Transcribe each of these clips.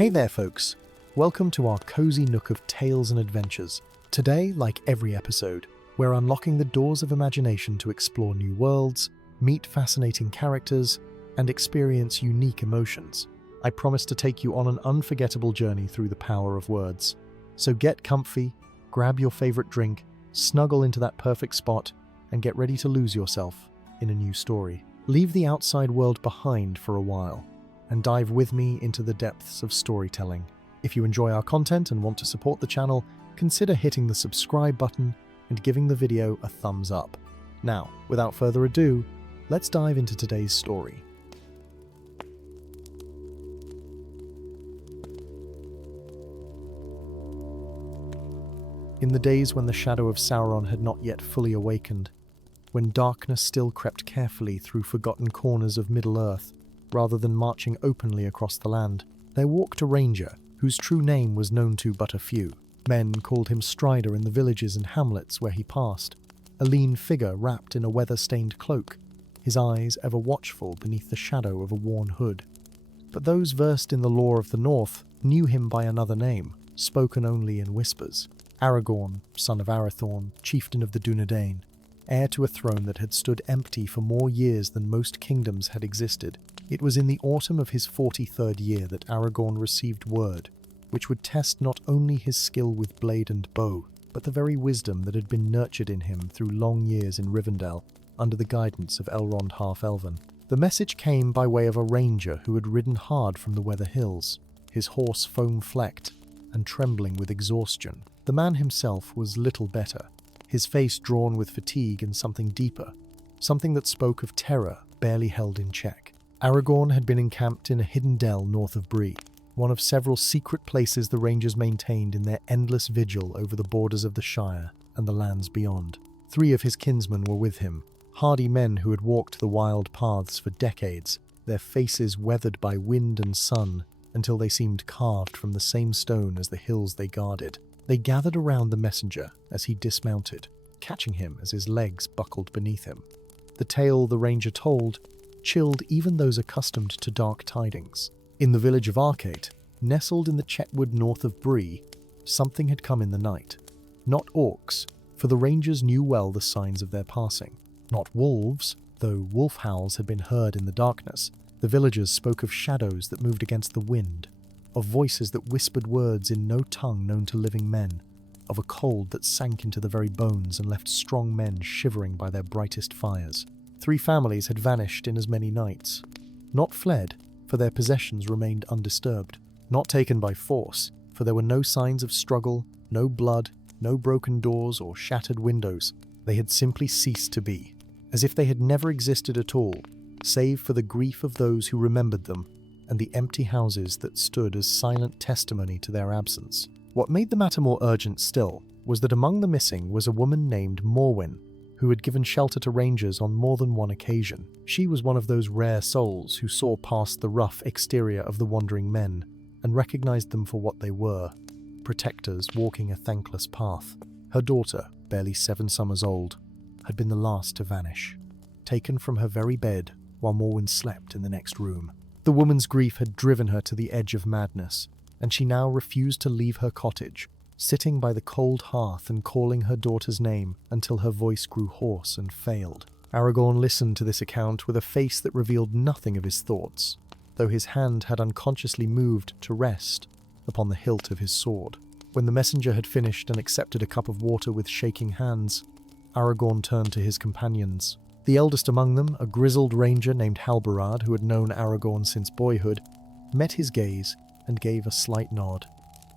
Hey there, folks. Welcome to our cozy nook of tales and adventures. Today, like every episode, we're unlocking the doors of imagination to explore new worlds, meet fascinating characters, and experience unique emotions. I promise to take you on an unforgettable journey through the power of words. So get comfy, grab your favorite drink, snuggle into that perfect spot, and get ready to lose yourself in a new story. Leave the outside world behind for a while and dive with me into the depths of storytelling. If you enjoy our content and want to support the channel, consider hitting the subscribe button and giving the video a thumbs up. Now, without further ado, let's dive into today's story. In the days when the shadow of Sauron had not yet fully awakened, when darkness still crept carefully through forgotten corners of Middle-earth, rather than marching openly across the land, there walked a ranger whose true name was known to but a few. Men called him Strider in the villages and hamlets where he passed, a lean figure wrapped in a weather-stained cloak, his eyes ever watchful beneath the shadow of a worn hood. But those versed in the lore of the North knew him by another name, spoken only in whispers. Aragorn, son of Arathorn, chieftain of the Dunedain, heir to a throne that had stood empty for more years than most kingdoms had existed. It was in the autumn of his 43rd year that Aragorn received word, which would test not only his skill with blade and bow, but the very wisdom that had been nurtured in him through long years in Rivendell, under the guidance of Elrond Half-Elven. The message came by way of a ranger who had ridden hard from the Weather Hills, his horse foam-flecked and trembling with exhaustion. The man himself was little better, his face drawn with fatigue and something deeper, something that spoke of terror barely held in check. Aragorn had been encamped in a hidden dell north of Bree, one of several secret places the rangers maintained in their endless vigil over the borders of the Shire and the lands beyond. 3 of his kinsmen were with him, hardy men who had walked the wild paths for decades, their faces weathered by wind and sun until they seemed carved from the same stone as the hills they guarded. They gathered around the messenger as he dismounted, catching him as his legs buckled beneath him. The tale the ranger told chilled even those accustomed to dark tidings. In the village of Arcate, nestled in the Chetwood north of Bree, something had come in the night. Not orcs, for the rangers knew well the signs of their passing. Not wolves, though wolf howls had been heard in the darkness. The villagers spoke of shadows that moved against the wind, of voices that whispered words in no tongue known to living men, of a cold that sank into the very bones and left strong men shivering by their brightest fires. 3 families had vanished in as many nights. Not fled, for their possessions remained undisturbed. Not taken by force, for there were no signs of struggle, no blood, no broken doors or shattered windows. They had simply ceased to be, as if they had never existed at all, save for the grief of those who remembered them and the empty houses that stood as silent testimony to their absence. What made the matter more urgent still was that among the missing was a woman named Morwen, who had given shelter to rangers on more than one occasion. She was one of those rare souls who saw past the rough exterior of the wandering men and recognized them for what they were, protectors walking a thankless path. Her daughter, barely 7 summers old, had been the last to vanish, taken from her very bed while Morwen slept in the next room. The woman's grief had driven her to the edge of madness, and she now refused to leave her cottage, sitting by the cold hearth and calling her daughter's name until her voice grew hoarse and failed. Aragorn listened to this account with a face that revealed nothing of his thoughts, though his hand had unconsciously moved to rest upon the hilt of his sword. When the messenger had finished and accepted a cup of water with shaking hands, Aragorn turned to his companions. The eldest among them, a grizzled ranger named Halbarad, who had known Aragorn since boyhood, met his gaze and gave a slight nod.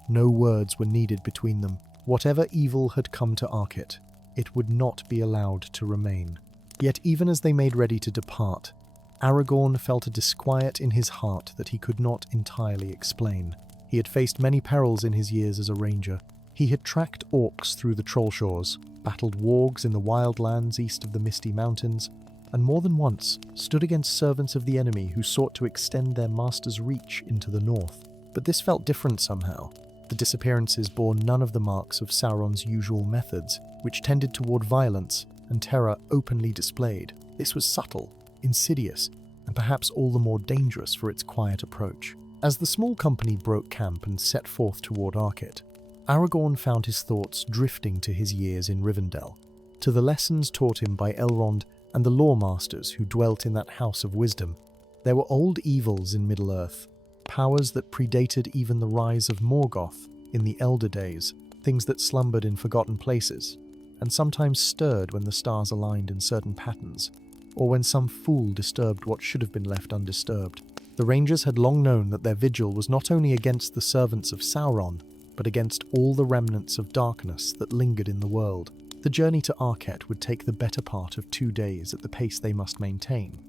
No words were needed between them. Whatever evil had come to Arcate, it would not be allowed to remain. Yet even as they made ready to depart, Aragorn felt a disquiet in his heart that he could not entirely explain. He had faced many perils in his years as a ranger. He had tracked orcs through the Trollshores, battled wargs in the wild lands east of the Misty Mountains, and more than once stood against servants of the enemy who sought to extend their master's reach into the north. But this felt different somehow. The disappearances bore none of the marks of Sauron's usual methods, which tended toward violence and terror openly displayed. This was subtle, insidious, and perhaps all the more dangerous for its quiet approach. As the small company broke camp and set forth toward Arket, Aragorn found his thoughts drifting to his years in Rivendell, to the lessons taught him by Elrond and the lore-masters who dwelt in that house of wisdom. There were old evils in Middle-earth, powers that predated even the rise of Morgoth in the Elder Days, things that slumbered in forgotten places, and sometimes stirred when the stars aligned in certain patterns, or when some fool disturbed what should have been left undisturbed. The Rangers had long known that their vigil was not only against the servants of Sauron, but against all the remnants of darkness that lingered in the world. The journey to Arket would take the better part of 2 days at the pace they must maintain,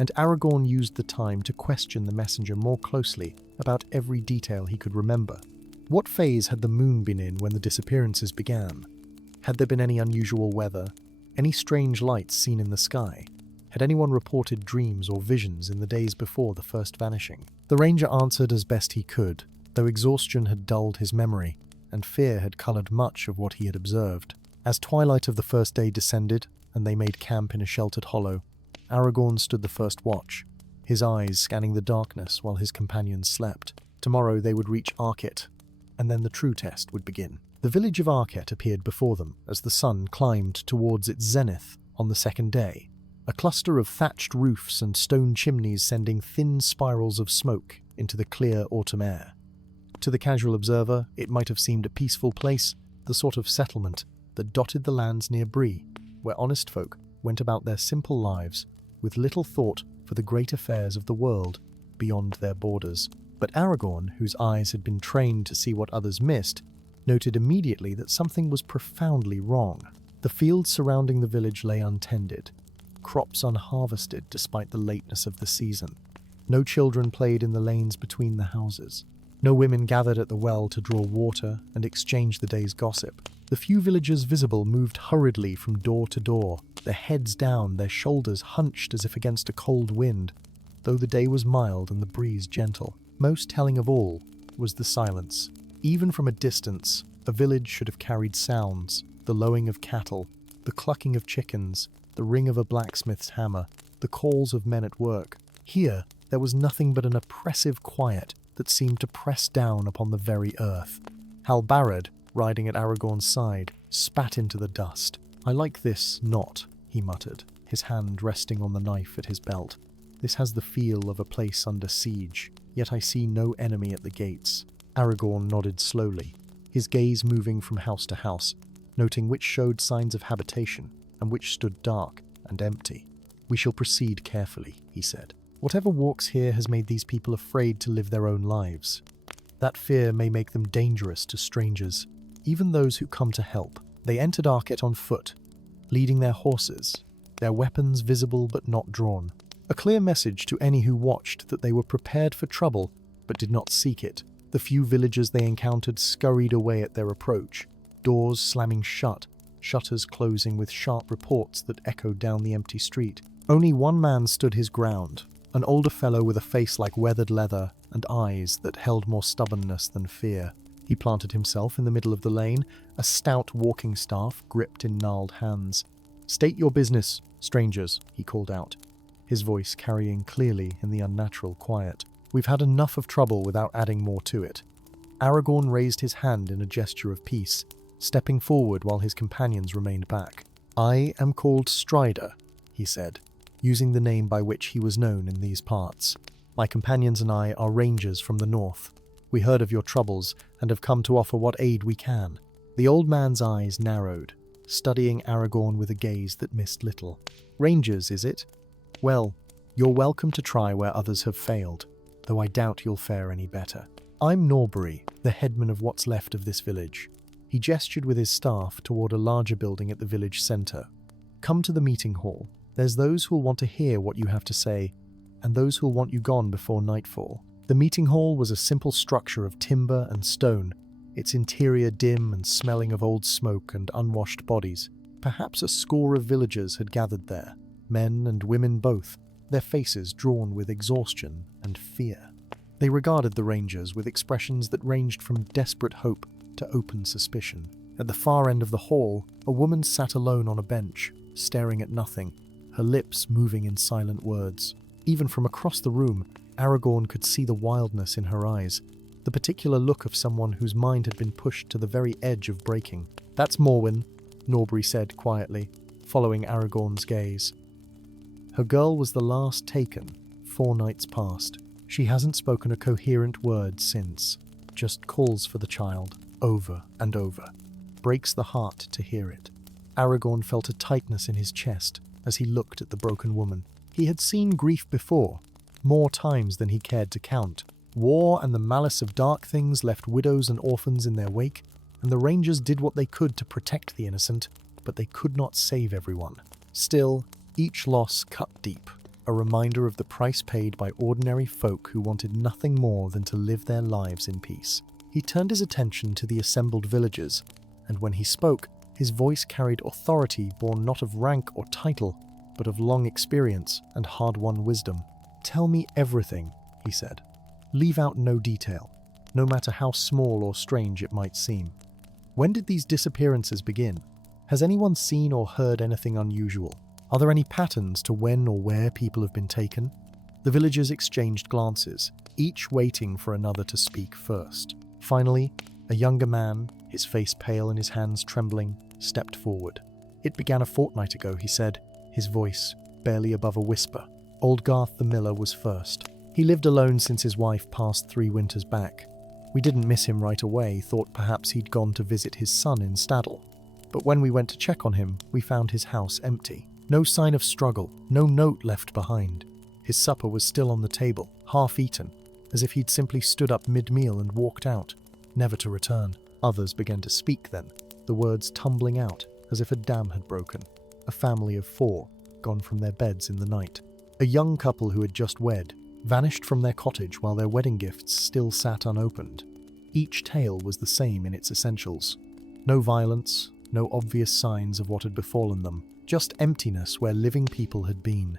and Aragorn used the time to question the messenger more closely about every detail he could remember. What phase had the moon been in when the disappearances began? Had there been any unusual weather? Any strange lights seen in the sky? Had anyone reported dreams or visions in the days before the first vanishing? The ranger answered as best he could, though exhaustion had dulled his memory, and fear had coloured much of what he had observed. As twilight of the first day descended, and they made camp in a sheltered hollow, Aragorn stood the first watch, his eyes scanning the darkness while his companions slept. Tomorrow they would reach Arket, and then the true test would begin. The village of Arket appeared before them as the sun climbed towards its zenith on the second day, a cluster of thatched roofs and stone chimneys sending thin spirals of smoke into the clear autumn air. To the casual observer, it might have seemed a peaceful place, the sort of settlement that dotted the lands near Bree, where honest folk went about their simple lives with little thought for the great affairs of the world beyond their borders. But Aragorn, whose eyes had been trained to see what others missed, noted immediately that something was profoundly wrong. The fields surrounding the village lay untended, crops unharvested despite the lateness of the season. No children played in the lanes between the houses. No women gathered at the well to draw water and exchange the day's gossip. The few villagers visible moved hurriedly from door to door, their heads down, their shoulders hunched as if against a cold wind, though the day was mild and the breeze gentle. Most telling of all was the silence. Even from a distance, a village should have carried sounds, the lowing of cattle, the clucking of chickens, the ring of a blacksmith's hammer, the calls of men at work. Here, there was nothing but an oppressive quiet that seemed to press down upon the very earth. Halbarad, riding at Aragorn's side, spat into the dust. "I like this not," he muttered, his hand resting on the knife at his belt. "This has the feel of a place under siege, yet I see no enemy at the gates." Aragorn nodded slowly, his gaze moving from house to house, noting which showed signs of habitation and which stood dark and empty. "We shall proceed carefully," he said. "Whatever walks here has made these people afraid to live their own lives. That fear may make them dangerous to strangers, even those who come to help." They entered Arket on foot, leading their horses, their weapons visible but not drawn. A clear message to any who watched that they were prepared for trouble but did not seek it. The few villagers they encountered scurried away at their approach, doors slamming shut, shutters closing with sharp reports that echoed down the empty street. Only one man stood his ground, an older fellow with a face like weathered leather and eyes that held more stubbornness than fear. He planted himself in the middle of the lane, a stout walking staff gripped in gnarled hands. "State your business, strangers," he called out, his voice carrying clearly in the unnatural quiet. "We've had enough of trouble without adding more to it." Aragorn raised his hand in a gesture of peace, stepping forward while his companions remained back. "I am called Strider," he said, using the name by which he was known in these parts. "My companions and I are rangers from the north. We heard of your troubles and have come to offer what aid we can." The old man's eyes narrowed, studying Aragorn with a gaze that missed little. "Rangers, is it? Well, you're welcome to try where others have failed, though I doubt you'll fare any better. I'm Norbury, the headman of what's left of this village." He gestured with his staff toward a larger building at the village centre. "Come to the meeting hall. There's those who'll want to hear what you have to say, and those who'll want you gone before nightfall." The meeting hall was a simple structure of timber and stone, its interior dim and smelling of old smoke and unwashed bodies. Perhaps a score of villagers had gathered there, men and women both, their faces drawn with exhaustion and fear. They regarded the rangers with expressions that ranged from desperate hope to open suspicion. At the far end of the hall, a woman sat alone on a bench, staring at nothing, her lips moving in silent words. Even from across the room, Aragorn could see the wildness in her eyes, the particular look of someone whose mind had been pushed to the very edge of breaking. "That's Morwen," Norbury said quietly, following Aragorn's gaze. "Her girl was the last taken 4 nights past. She hasn't spoken a coherent word since. Just calls for the child, over and over. Breaks the heart to hear it." Aragorn felt a tightness in his chest as he looked at the broken woman. He had seen grief before, more times than he cared to count. War and the malice of dark things left widows and orphans in their wake, and the Rangers did what they could to protect the innocent, but they could not save everyone. Still, each loss cut deep, a reminder of the price paid by ordinary folk who wanted nothing more than to live their lives in peace. He turned his attention to the assembled villagers, and when he spoke, his voice carried authority born not of rank or title, but of long experience and hard-won wisdom. "Tell me everything," he said. "Leave out no detail, no matter how small or strange it might seem. When did these disappearances begin? Has anyone seen or heard anything unusual? Are there any patterns to when or where people have been taken?" The villagers exchanged glances, each waiting for another to speak first. Finally, a younger man, his face pale and his hands trembling, stepped forward. "It began a fortnight ago," he said, his voice barely above a whisper. "Old Garth the miller was first. He lived alone since his wife passed 3 winters back. We didn't miss him right away, thought perhaps he'd gone to visit his son in Staddle. But when we went to check on him, we found his house empty. No sign of struggle, no note left behind. His supper was still on the table, half eaten, as if he'd simply stood up mid-meal and walked out, never to return." Others began to speak then, the words tumbling out as if a dam had broken. A family of 4, gone from their beds in the night. A young couple who had just wed, vanished from their cottage while their wedding gifts still sat unopened. Each tale was the same in its essentials. No violence, no obvious signs of what had befallen them, just emptiness where living people had been.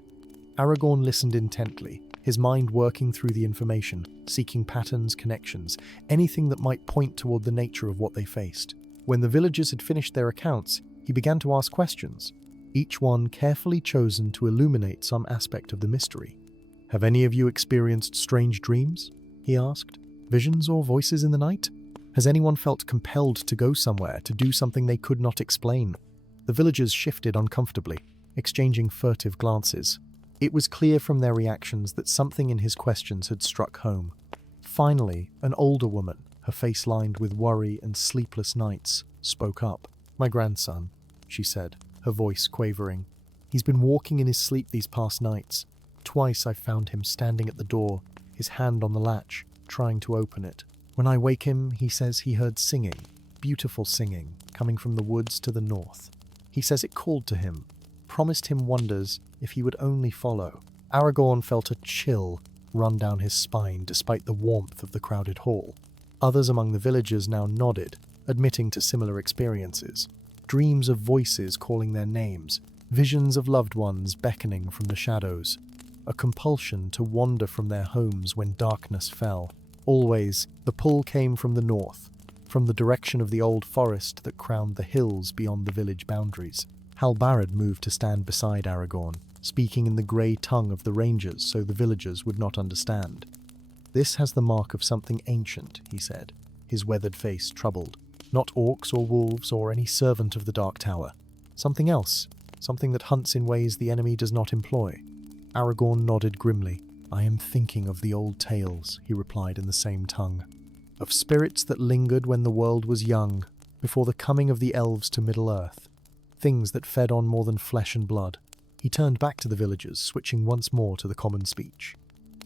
Aragorn listened intently, his mind working through the information, seeking patterns, connections, anything that might point toward the nature of what they faced. When the villagers had finished their accounts, he began to ask questions, each one carefully chosen to illuminate some aspect of the mystery. "Have any of you experienced strange dreams?" he asked. "Visions or voices in the night? Has anyone felt compelled to go somewhere, to do something they could not explain?" The villagers shifted uncomfortably, exchanging furtive glances. It was clear from their reactions that something in his questions had struck home. Finally, an older woman, her face lined with worry and sleepless nights, spoke up. "My grandson," she said, her voice quavering. "He's been walking in his sleep these past nights. Twice I've found him standing at the door, his hand on the latch, trying to open it. When I wake him, he says he heard singing, beautiful singing, coming from the woods to the north. He says it called to him, promised him wonders if he would only follow." Aragorn felt a chill run down his spine despite the warmth of the crowded hall. Others among the villagers now nodded, admitting to similar experiences. Dreams of voices calling their names, visions of loved ones beckoning from the shadows, a compulsion to wander from their homes when darkness fell. Always, the pull came from the north, from the direction of the old forest that crowned the hills beyond the village boundaries. Halbarad moved to stand beside Aragorn, speaking in the grey tongue of the Rangers so the villagers would not understand. "This has the mark of something ancient," he said, his weathered face troubled. "Not orcs or wolves or any servant of the Dark Tower. Something else, something that hunts in ways the enemy does not employ." Aragorn nodded grimly. "I am thinking of the old tales," he replied in the same tongue. "Of spirits that lingered when the world was young, before the coming of the elves to Middle-earth. Things that fed on more than flesh and blood." He turned back to the villagers, switching once more to the common speech.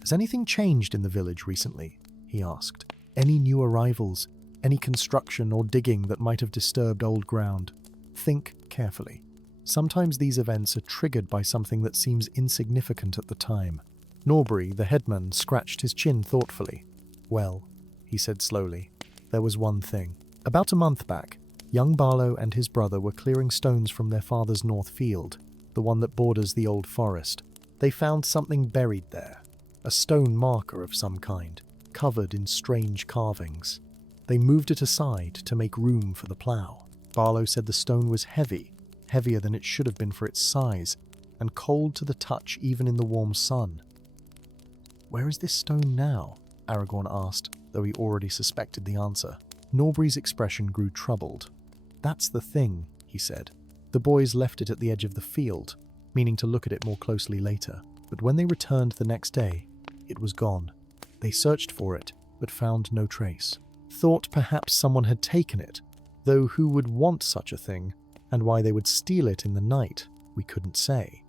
"Has anything changed in the village recently?" he asked. "Any new arrivals? Any construction or digging that might have disturbed old ground? Think carefully. Sometimes these events are triggered by something that seems insignificant at the time." Norbury, the headman, scratched his chin thoughtfully. "Well," he said slowly, "there was one thing. About a month back, young Barlow and his brother were clearing stones from their father's north field, the one that borders the old forest. They found something buried there, a stone marker of some kind, covered in strange carvings. They moved it aside to make room for the plough. Barlow said the stone was heavy, heavier than it should have been for its size, and cold to the touch even in the warm sun. "Where is this stone now?" Aragorn asked, though he already suspected the answer. Norbury's expression grew troubled. "That's the thing," he said. "The boys left it at the edge of the field, meaning to look at it more closely later. But when they returned the next day, it was gone. They searched for it, but found no trace. Thought perhaps someone had taken it, though who would want such a thing, and why they would steal it in the night, we couldn't say."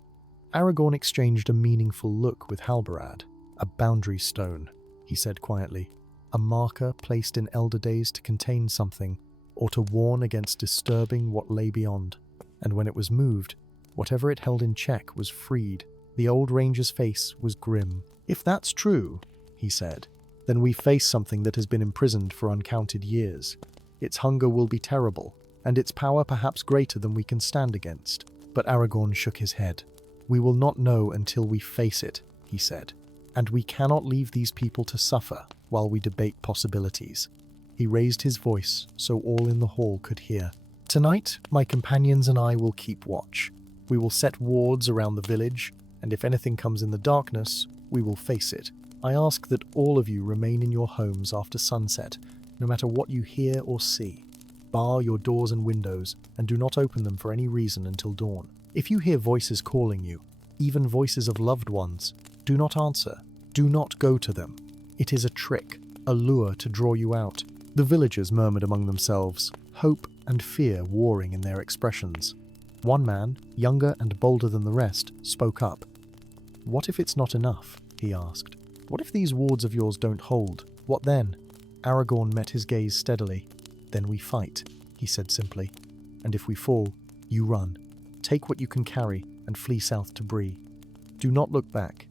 Aragorn exchanged a meaningful look with Halbarad. "A boundary stone," he said quietly. "A marker placed in elder days to contain something, or to warn against disturbing what lay beyond. And when it was moved, whatever it held in check was freed." The old ranger's face was grim. "If that's true," he said, "then we face something that has been imprisoned for uncounted years. Its hunger will be terrible, and its power perhaps greater than we can stand against." But Aragorn shook his head. "We will not know until we face it," he said, "and we cannot leave these people to suffer while we debate possibilities." He raised his voice so all in the hall could hear. "Tonight, my companions and I will keep watch. We will set wards around the village, and if anything comes in the darkness, we will face it. I ask that all of you remain in your homes after sunset, no matter what you hear or see. Bar your doors and windows, and do not open them for any reason until dawn. If you hear voices calling you, even voices of loved ones, do not answer. Do not go to them. It is a trick, a lure to draw you out." The villagers murmured among themselves, hope and fear warring in their expressions. One man, younger and bolder than the rest, spoke up. "What if it's not enough?" he asked. "What if these wards of yours don't hold? What then?" Aragorn met his gaze steadily. "Then we fight," he said simply. "And if we fall, you run. Take what you can carry and flee south to Bree. Do not look back,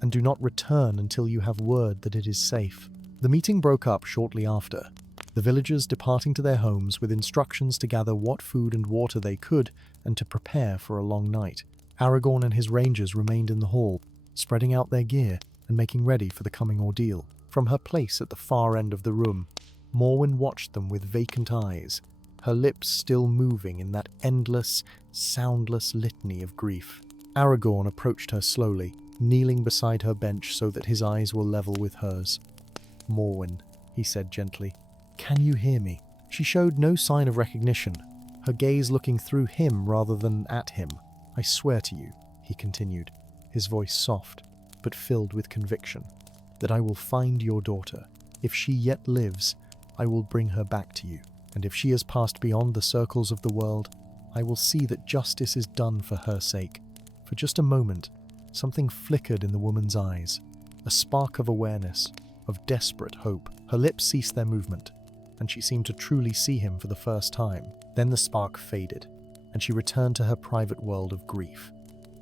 and do not return until you have word that it is safe." The meeting broke up shortly after, the villagers departing to their homes with instructions to gather what food and water they could and to prepare for a long night. Aragorn and his rangers remained in the hall, spreading out their gear and making ready for the coming ordeal. From her place at the far end of the room, Morwen watched them with vacant eyes, her lips still moving in that endless, soundless litany of grief. Aragorn approached her slowly, kneeling beside her bench so that his eyes were level with hers. "Morwen," he said gently, "can you hear me?" She showed no sign of recognition, her gaze looking through him rather than at him. "I swear to you," he continued, his voice soft, but filled with conviction, "that I will find your daughter. If she yet lives, I will bring her back to you. And if she has passed beyond the circles of the world, I will see that justice is done for her sake." For just a moment, something flickered in the woman's eyes, a spark of awareness, of desperate hope. Her lips ceased their movement, and she seemed to truly see him for the first time. Then the spark faded, and she returned to her private world of grief,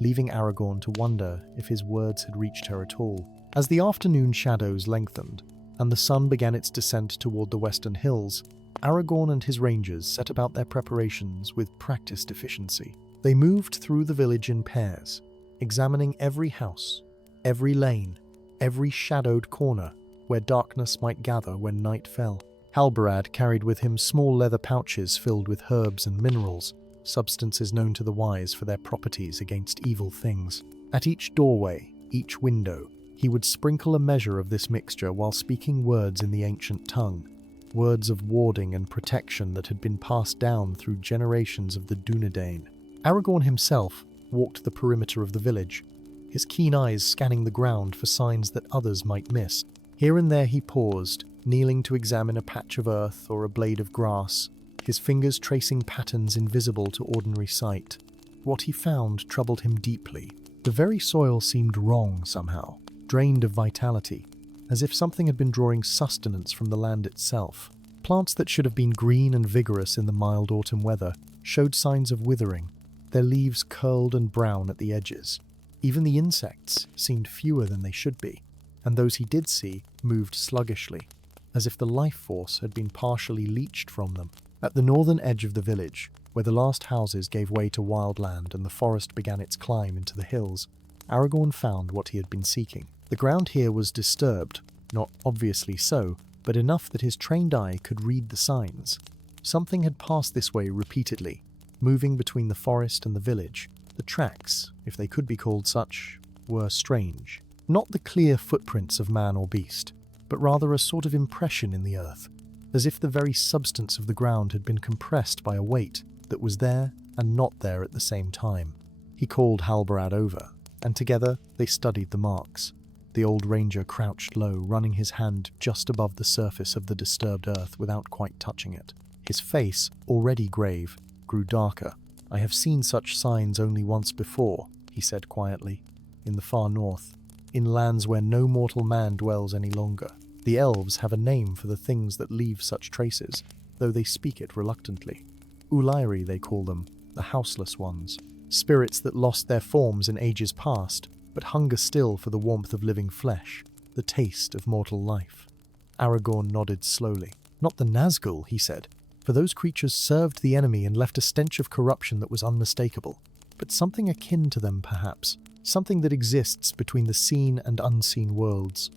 leaving Aragorn to wonder if his words had reached her at all. As the afternoon shadows lengthened, and the sun began its descent toward the western hills, Aragorn and his rangers set about their preparations with practiced efficiency. They moved through the village in pairs, examining every house, every lane, every shadowed corner where darkness might gather when night fell. Halbarad carried with him small leather pouches filled with herbs and minerals, substances known to the wise for their properties against evil things. At each doorway, each window, he would sprinkle a measure of this mixture while speaking words in the ancient tongue, words of warding and protection that had been passed down through generations of the Dunedain. Aragorn himself walked the perimeter of the village, his keen eyes scanning the ground for signs that others might miss. Here and there he paused, kneeling to examine a patch of earth or a blade of grass, his fingers tracing patterns invisible to ordinary sight. What he found troubled him deeply. The very soil seemed wrong somehow, drained of vitality, as if something had been drawing sustenance from the land itself. Plants that should have been green and vigorous in the mild autumn weather showed signs of withering, their leaves curled and brown at the edges. Even the insects seemed fewer than they should be, and those he did see moved sluggishly, as if the life force had been partially leached from them. At the northern edge of the village, where the last houses gave way to wildland and the forest began its climb into the hills, Aragorn found what he had been seeking. The ground here was disturbed, not obviously so, but enough that his trained eye could read the signs. Something had passed this way repeatedly, moving between the forest and the village. The tracks, if they could be called such, were strange. Not the clear footprints of man or beast, but rather a sort of impression in the earth, as if the very substance of the ground had been compressed by a weight that was there and not there at the same time. He called Halbarad over, and together they studied the marks. The old ranger crouched low, running his hand just above the surface of the disturbed earth without quite touching it. His face, already grave, grew darker. "I have seen such signs only once before," he said quietly, "in the far north, in lands where no mortal man dwells any longer. The elves have a name for the things that leave such traces, though they speak it reluctantly. Ulairi they call them, the houseless ones, spirits that lost their forms in ages past, but hunger still for the warmth of living flesh, the taste of mortal life." Aragorn nodded slowly. "Not the Nazgul," he said, "for those creatures served the enemy and left a stench of corruption that was unmistakable, but something akin to them perhaps, something that exists between the seen and unseen worlds,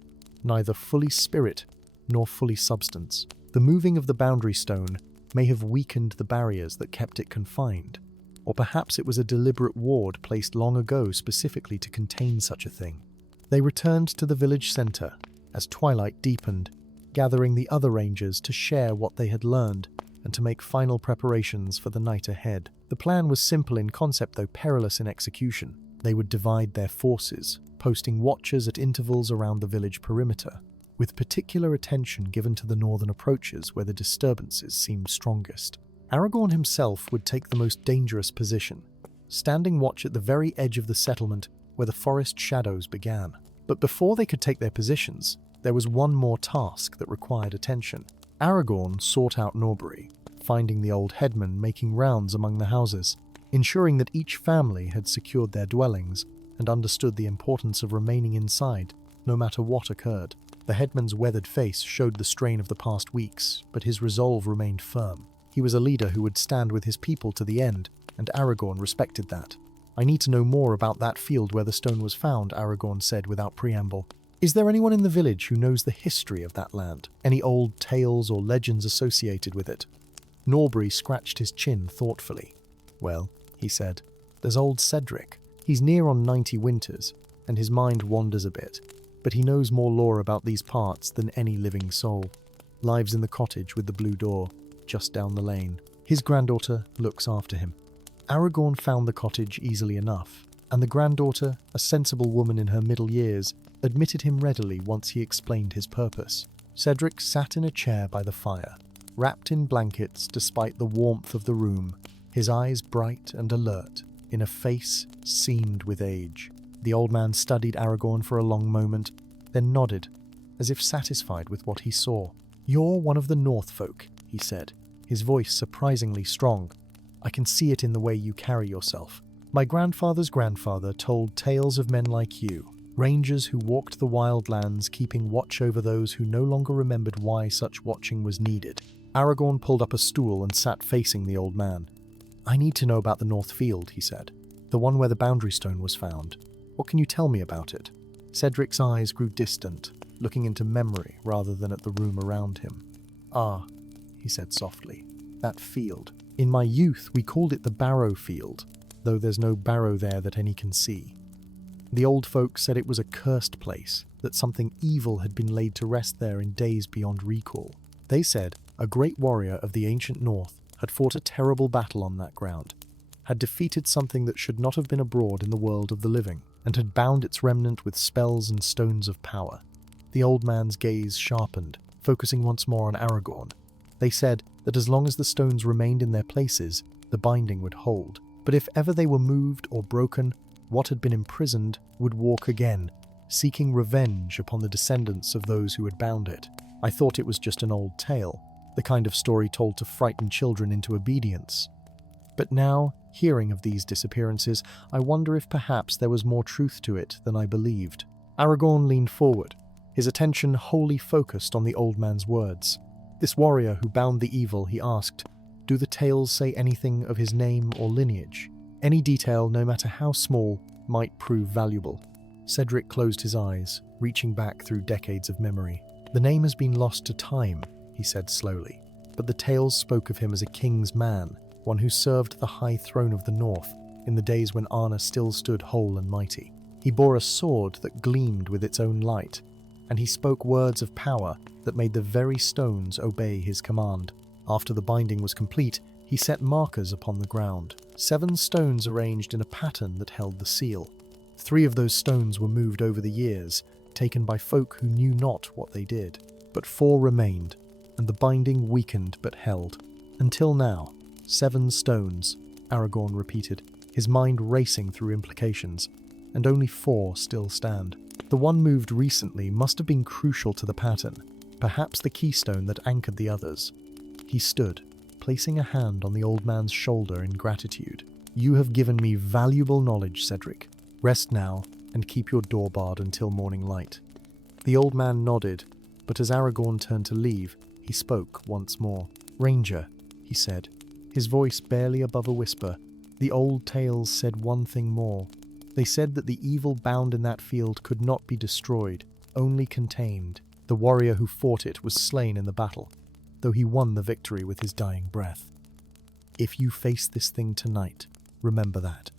neither fully spirit nor fully substance. The moving of the boundary stone may have weakened the barriers that kept it confined, or perhaps it was a deliberate ward placed long ago specifically to contain such a thing." They returned to the village centre as twilight deepened, gathering the other rangers to share what they had learned and to make final preparations for the night ahead. The plan was simple in concept, though perilous in execution. They would divide their forces, posting watchers at intervals around the village perimeter, with particular attention given to the northern approaches where the disturbances seemed strongest. Aragorn himself would take the most dangerous position, standing watch at the very edge of the settlement where the forest shadows began. But before they could take their positions, there was one more task that required attention. Aragorn sought out Norbury, finding the old headman making rounds among the houses, ensuring that each family had secured their dwellings and understood the importance of remaining inside, no matter what occurred. The headman's weathered face showed the strain of the past weeks, but his resolve remained firm. He was a leader who would stand with his people to the end, and Aragorn respected that. "I need to know more about that field where the stone was found," Aragorn said without preamble. "Is there anyone in the village who knows the history of that land? Any old tales or legends associated with it?" Norbury scratched his chin thoughtfully. "Well," he said, "there's old Cedric. He's near on 90 winters, and his mind wanders a bit, but he knows more lore about these parts than any living soul. Lives in the cottage with the blue door, just down the lane. His granddaughter looks after him." Aragorn found the cottage easily enough, and the granddaughter, a sensible woman in her middle years, admitted him readily once he explained his purpose. Cedric sat in a chair by the fire, wrapped in blankets despite the warmth of the room, his eyes bright and alert, in a face seamed with age. The old man studied Aragorn for a long moment, then nodded, as if satisfied with what he saw. "You're one of the North folk," he said, his voice surprisingly strong. "I can see it in the way you carry yourself. My grandfather's grandfather told tales of men like you, rangers who walked the wild lands keeping watch over those who no longer remembered why such watching was needed." Aragorn pulled up a stool and sat facing the old man. "I need to know about the North Field," he said, "the one where the boundary stone was found. What can you tell me about it?" Cedric's eyes grew distant, looking into memory rather than at the room around him. "Ah," he said softly, "that field. In my youth we called it the Barrow Field, though there's no barrow there that any can see. The old folk said it was a cursed place, that something evil had been laid to rest there in days beyond recall. They said a great warrior of the ancient North had fought a terrible battle on that ground, had defeated something that should not have been abroad in the world of the living, and had bound its remnant with spells and stones of power." The old man's gaze sharpened, focusing once more on Aragorn. "They said that as long as the stones remained in their places, the binding would hold. But if ever they were moved or broken, what had been imprisoned would walk again, seeking revenge upon the descendants of those who had bound it. I thought it was just an old tale, the kind of story told to frighten children into obedience. But now, hearing of these disappearances, I wonder if perhaps there was more truth to it than I believed." Aragorn leaned forward, his attention wholly focused on the old man's words. This warrior who bound the evil, he asked, "Do the tales say anything of his name or lineage? Any detail, no matter how small, might prove valuable." Cedric closed his eyes, reaching back through decades of memory. "The name has been lost to time," he said slowly, "but the tales spoke of him as a king's man, one who served the high throne of the North in the days when Arna still stood whole and mighty. He bore a sword that gleamed with its own light, and he spoke words of power that made the very stones obey his command. After the binding was complete, he set markers upon the ground, 7 stones arranged in a pattern that held the seal. 3 of those stones were moved over the years, taken by folk who knew not what they did. But 4 remained, and the binding weakened but held. Until now, 7 stones, Aragorn repeated, his mind racing through implications, and only 4 still stand. The one moved recently must have been crucial to the pattern, perhaps the keystone that anchored the others. He stood, placing a hand on the old man's shoulder in gratitude. "You have given me valuable knowledge, Cedric. Rest now, and keep your door barred until morning light." The old man nodded, but as Aragorn turned to leave, he spoke once more. "Ranger," he said, his voice barely above a whisper, "the old tales said one thing more. They said that the evil bound in that field could not be destroyed, only contained. The warrior who fought it was slain in the battle, though he won the victory with his dying breath. If you face this thing tonight, remember that.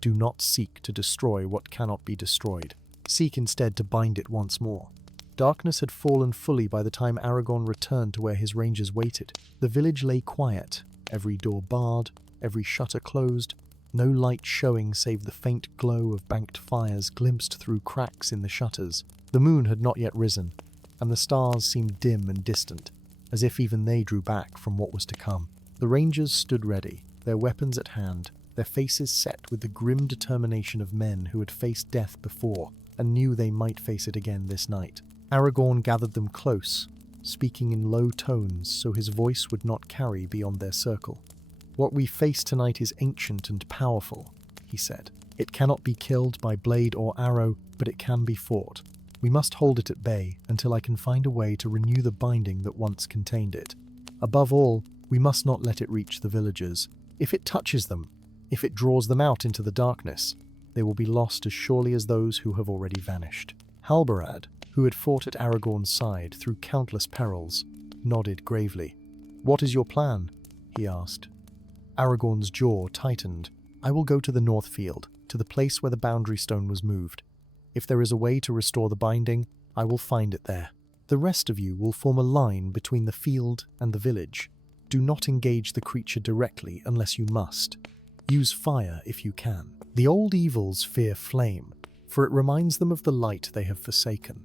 Do not seek to destroy what cannot be destroyed. Seek instead to bind it once more." Darkness had fallen fully by the time Aragorn returned to where his rangers waited. The village lay quiet, every door barred, every shutter closed, no light showing save the faint glow of banked fires glimpsed through cracks in the shutters. The moon had not yet risen, and the stars seemed dim and distant, as if even they drew back from what was to come. The rangers stood ready, their weapons at hand, their faces set with the grim determination of men who had faced death before and knew they might face it again this night. Aragorn gathered them close, speaking in low tones so his voice would not carry beyond their circle. "What we face tonight is ancient and powerful," he said. "It cannot be killed by blade or arrow, but it can be fought. We must hold it at bay until I can find a way to renew the binding that once contained it. Above all, we must not let it reach the villagers. If it touches them, if it draws them out into the darkness, they will be lost as surely as those who have already vanished." Halbarad, who had fought at Aragorn's side through countless perils, nodded gravely. "What is your plan?" he asked. Aragorn's jaw tightened. "I will go to the North Field, to the place where the boundary stone was moved. If there is a way to restore the binding, I will find it there. The rest of you will form a line between the field and the village. Do not engage the creature directly unless you must. Use fire if you can. The old evils fear flame, for it reminds them of the light they have forsaken.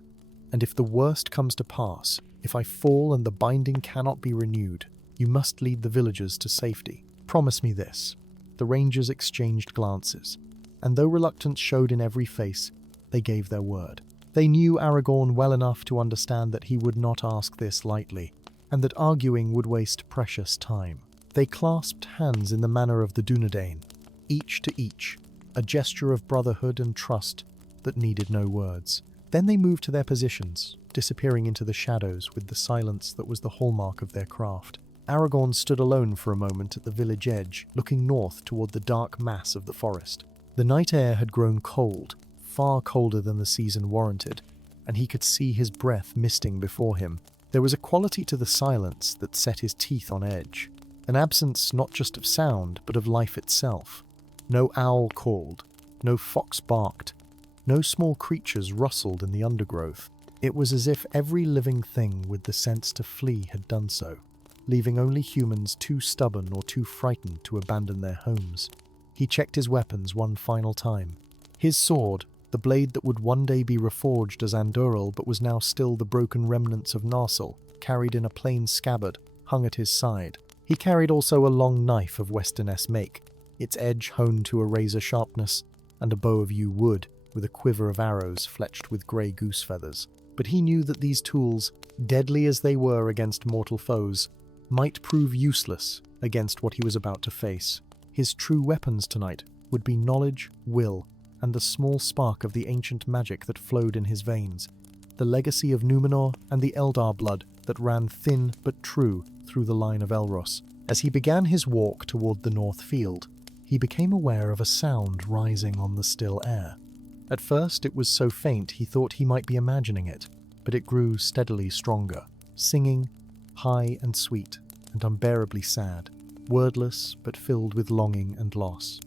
And if the worst comes to pass, if I fall and the binding cannot be renewed, you must lead the villagers to safety. Promise me this." The rangers exchanged glances, and though reluctance showed in every face, they gave their word. They knew Aragorn well enough to understand that he would not ask this lightly, and that arguing would waste precious time. They clasped hands in the manner of the Dunedain, each to each, a gesture of brotherhood and trust that needed no words. Then they moved to their positions, disappearing into the shadows with the silence that was the hallmark of their craft. Aragorn stood alone for a moment at the village edge, looking north toward the dark mass of the forest. The night air had grown cold, far colder than the season warranted, and he could see his breath misting before him. There was a quality to the silence that set his teeth on edge, an absence not just of sound, but of life itself. No owl called, no fox barked, no small creatures rustled in the undergrowth. It was as if every living thing with the sense to flee had done so, leaving only humans too stubborn or too frightened to abandon their homes. He checked his weapons one final time. His sword, the blade that would one day be reforged as Anduril but was now still the broken remnants of Narsil, carried in a plain scabbard, hung at his side. He carried also a long knife of Westernesse make, its edge honed to a razor sharpness, and a bow of yew wood, with a quiver of arrows fletched with grey goose feathers. But he knew that these tools, deadly as they were against mortal foes, might prove useless against what he was about to face. His true weapons tonight would be knowledge, will, and the small spark of the ancient magic that flowed in his veins, the legacy of Númenor and the Eldar blood that ran thin but true through the line of Elros. As he began his walk toward the North Field, he became aware of a sound rising on the still air. At first it was so faint he thought he might be imagining it, but it grew steadily stronger, singing, high and sweet, and unbearably sad, wordless but filled with longing and loss.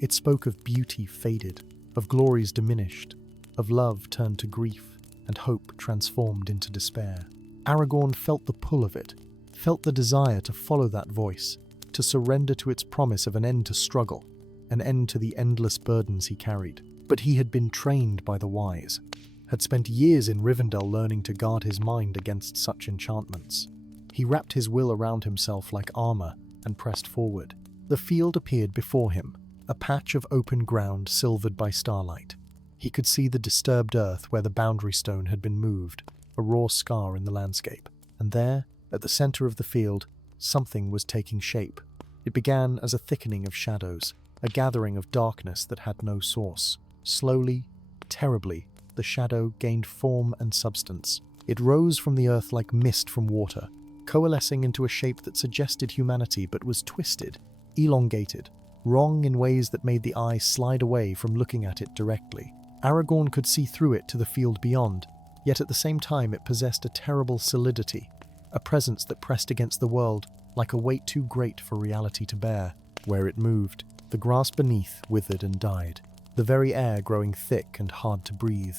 It spoke of beauty faded, of glories diminished, of love turned to grief, and hope transformed into despair. Aragorn felt the pull of it, felt the desire to follow that voice, to surrender to its promise of an end to struggle, an end to the endless burdens he carried. But he had been trained by the wise, had spent years in Rivendell learning to guard his mind against such enchantments. He wrapped his will around himself like armor and pressed forward. The field appeared before him, a patch of open ground silvered by starlight. He could see the disturbed earth where the boundary stone had been moved, a raw scar in the landscape. And there, at the center of the field, something was taking shape. It began as a thickening of shadows, a gathering of darkness that had no source. Slowly, terribly, the shadow gained form and substance. It rose from the earth like mist from water, coalescing into a shape that suggested humanity but was twisted, elongated, wrong in ways that made the eye slide away from looking at it directly. Aragorn could see through it to the field beyond, yet at the same time it possessed a terrible solidity, a presence that pressed against the world like a weight too great for reality to bear. Where it moved, the grass beneath withered and died, the very air growing thick and hard to breathe.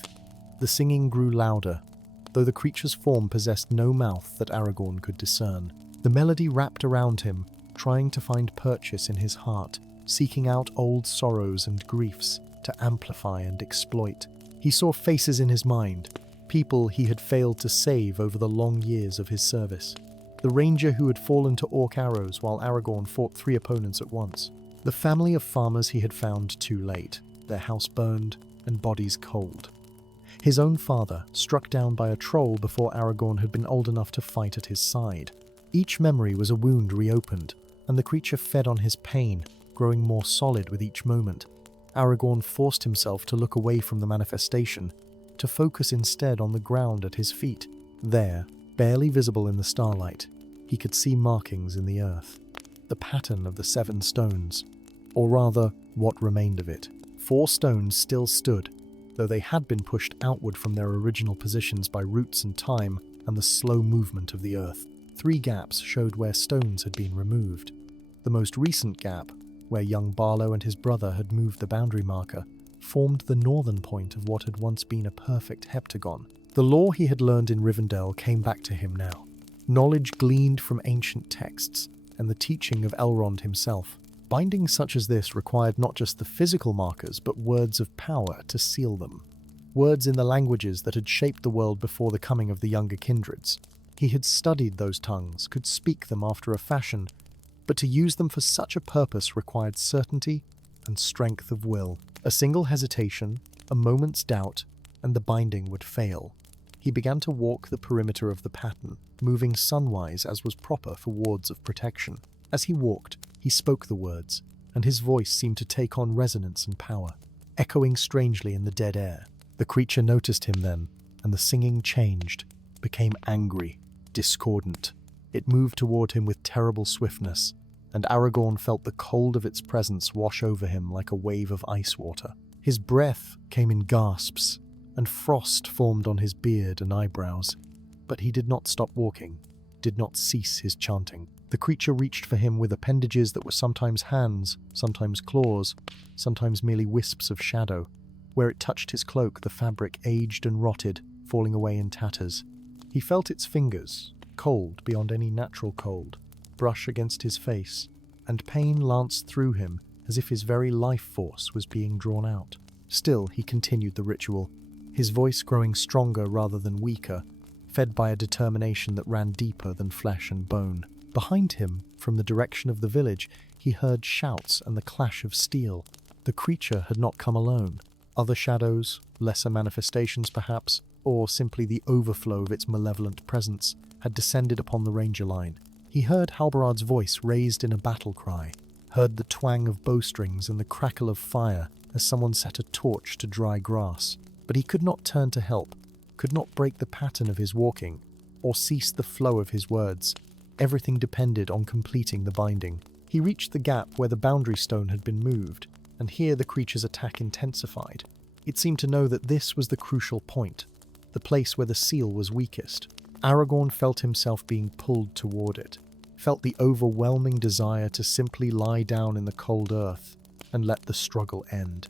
The singing grew louder, though the creature's form possessed no mouth that Aragorn could discern. The melody wrapped around him, trying to find purchase in his heart, seeking out old sorrows and griefs to amplify and exploit. He saw faces in his mind, people he had failed to save over the long years of his service. The ranger who had fallen to orc arrows while Aragorn fought 3 opponents at once. The family of farmers he had found too late, their house burned and bodies cold. His own father, struck down by a troll before Aragorn had been old enough to fight at his side. Each memory was a wound reopened, and the creature fed on his pain, growing more solid with each moment. Aragorn forced himself to look away from the manifestation, to focus instead on the ground at his feet. There, barely visible in the starlight, he could see markings in the earth, the pattern of the 7 stones, or rather, what remained of it. 4 stones still stood, though they had been pushed outward from their original positions by roots and time and the slow movement of the earth. 3 gaps showed where stones had been removed. The most recent gap, where young Barlow and his brother had moved the boundary marker, formed the northern point of what had once been a perfect heptagon. The lore he had learned in Rivendell came back to him now. Knowledge gleaned from ancient texts and the teaching of Elrond himself. Binding such as this required not just the physical markers, but words of power to seal them. Words in the languages that had shaped the world before the coming of the younger kindreds. He had studied those tongues, could speak them after a fashion, but to use them for such a purpose required certainty and strength of will. A single hesitation, a moment's doubt, and the binding would fail. He began to walk the perimeter of the pattern, moving sunwise as was proper for wards of protection. As he walked, he spoke the words, and his voice seemed to take on resonance and power, echoing strangely in the dead air. The creature noticed him then, and the singing changed, became angry, discordant. It moved toward him with terrible swiftness, and Aragorn felt the cold of its presence wash over him like a wave of ice water. His breath came in gasps, and frost formed on his beard and eyebrows. But he did not stop walking, did not cease his chanting. The creature reached for him with appendages that were sometimes hands, sometimes claws, sometimes merely wisps of shadow. Where it touched his cloak, the fabric aged and rotted, falling away in tatters. He felt its fingers, cold beyond any natural cold, brush against his face, and pain lanced through him as if his very life force was being drawn out. Still, he continued the ritual, his voice growing stronger rather than weaker, fed by a determination that ran deeper than flesh and bone. Behind him, from the direction of the village, he heard shouts and the clash of steel. The creature had not come alone. Other shadows, lesser manifestations perhaps, or simply the overflow of its malevolent presence, had descended upon the ranger line. He heard Halbarard's voice raised in a battle cry, heard the twang of bowstrings and the crackle of fire as someone set a torch to dry grass. But he could not turn to help, could not break the pattern of his walking, or cease the flow of his words. Everything depended on completing the binding. He reached the gap where the boundary stone had been moved, and here the creature's attack intensified. It seemed to know that this was the crucial point, the place where the seal was weakest. Aragorn felt himself being pulled toward it, felt the overwhelming desire to simply lie down in the cold earth and let the struggle end.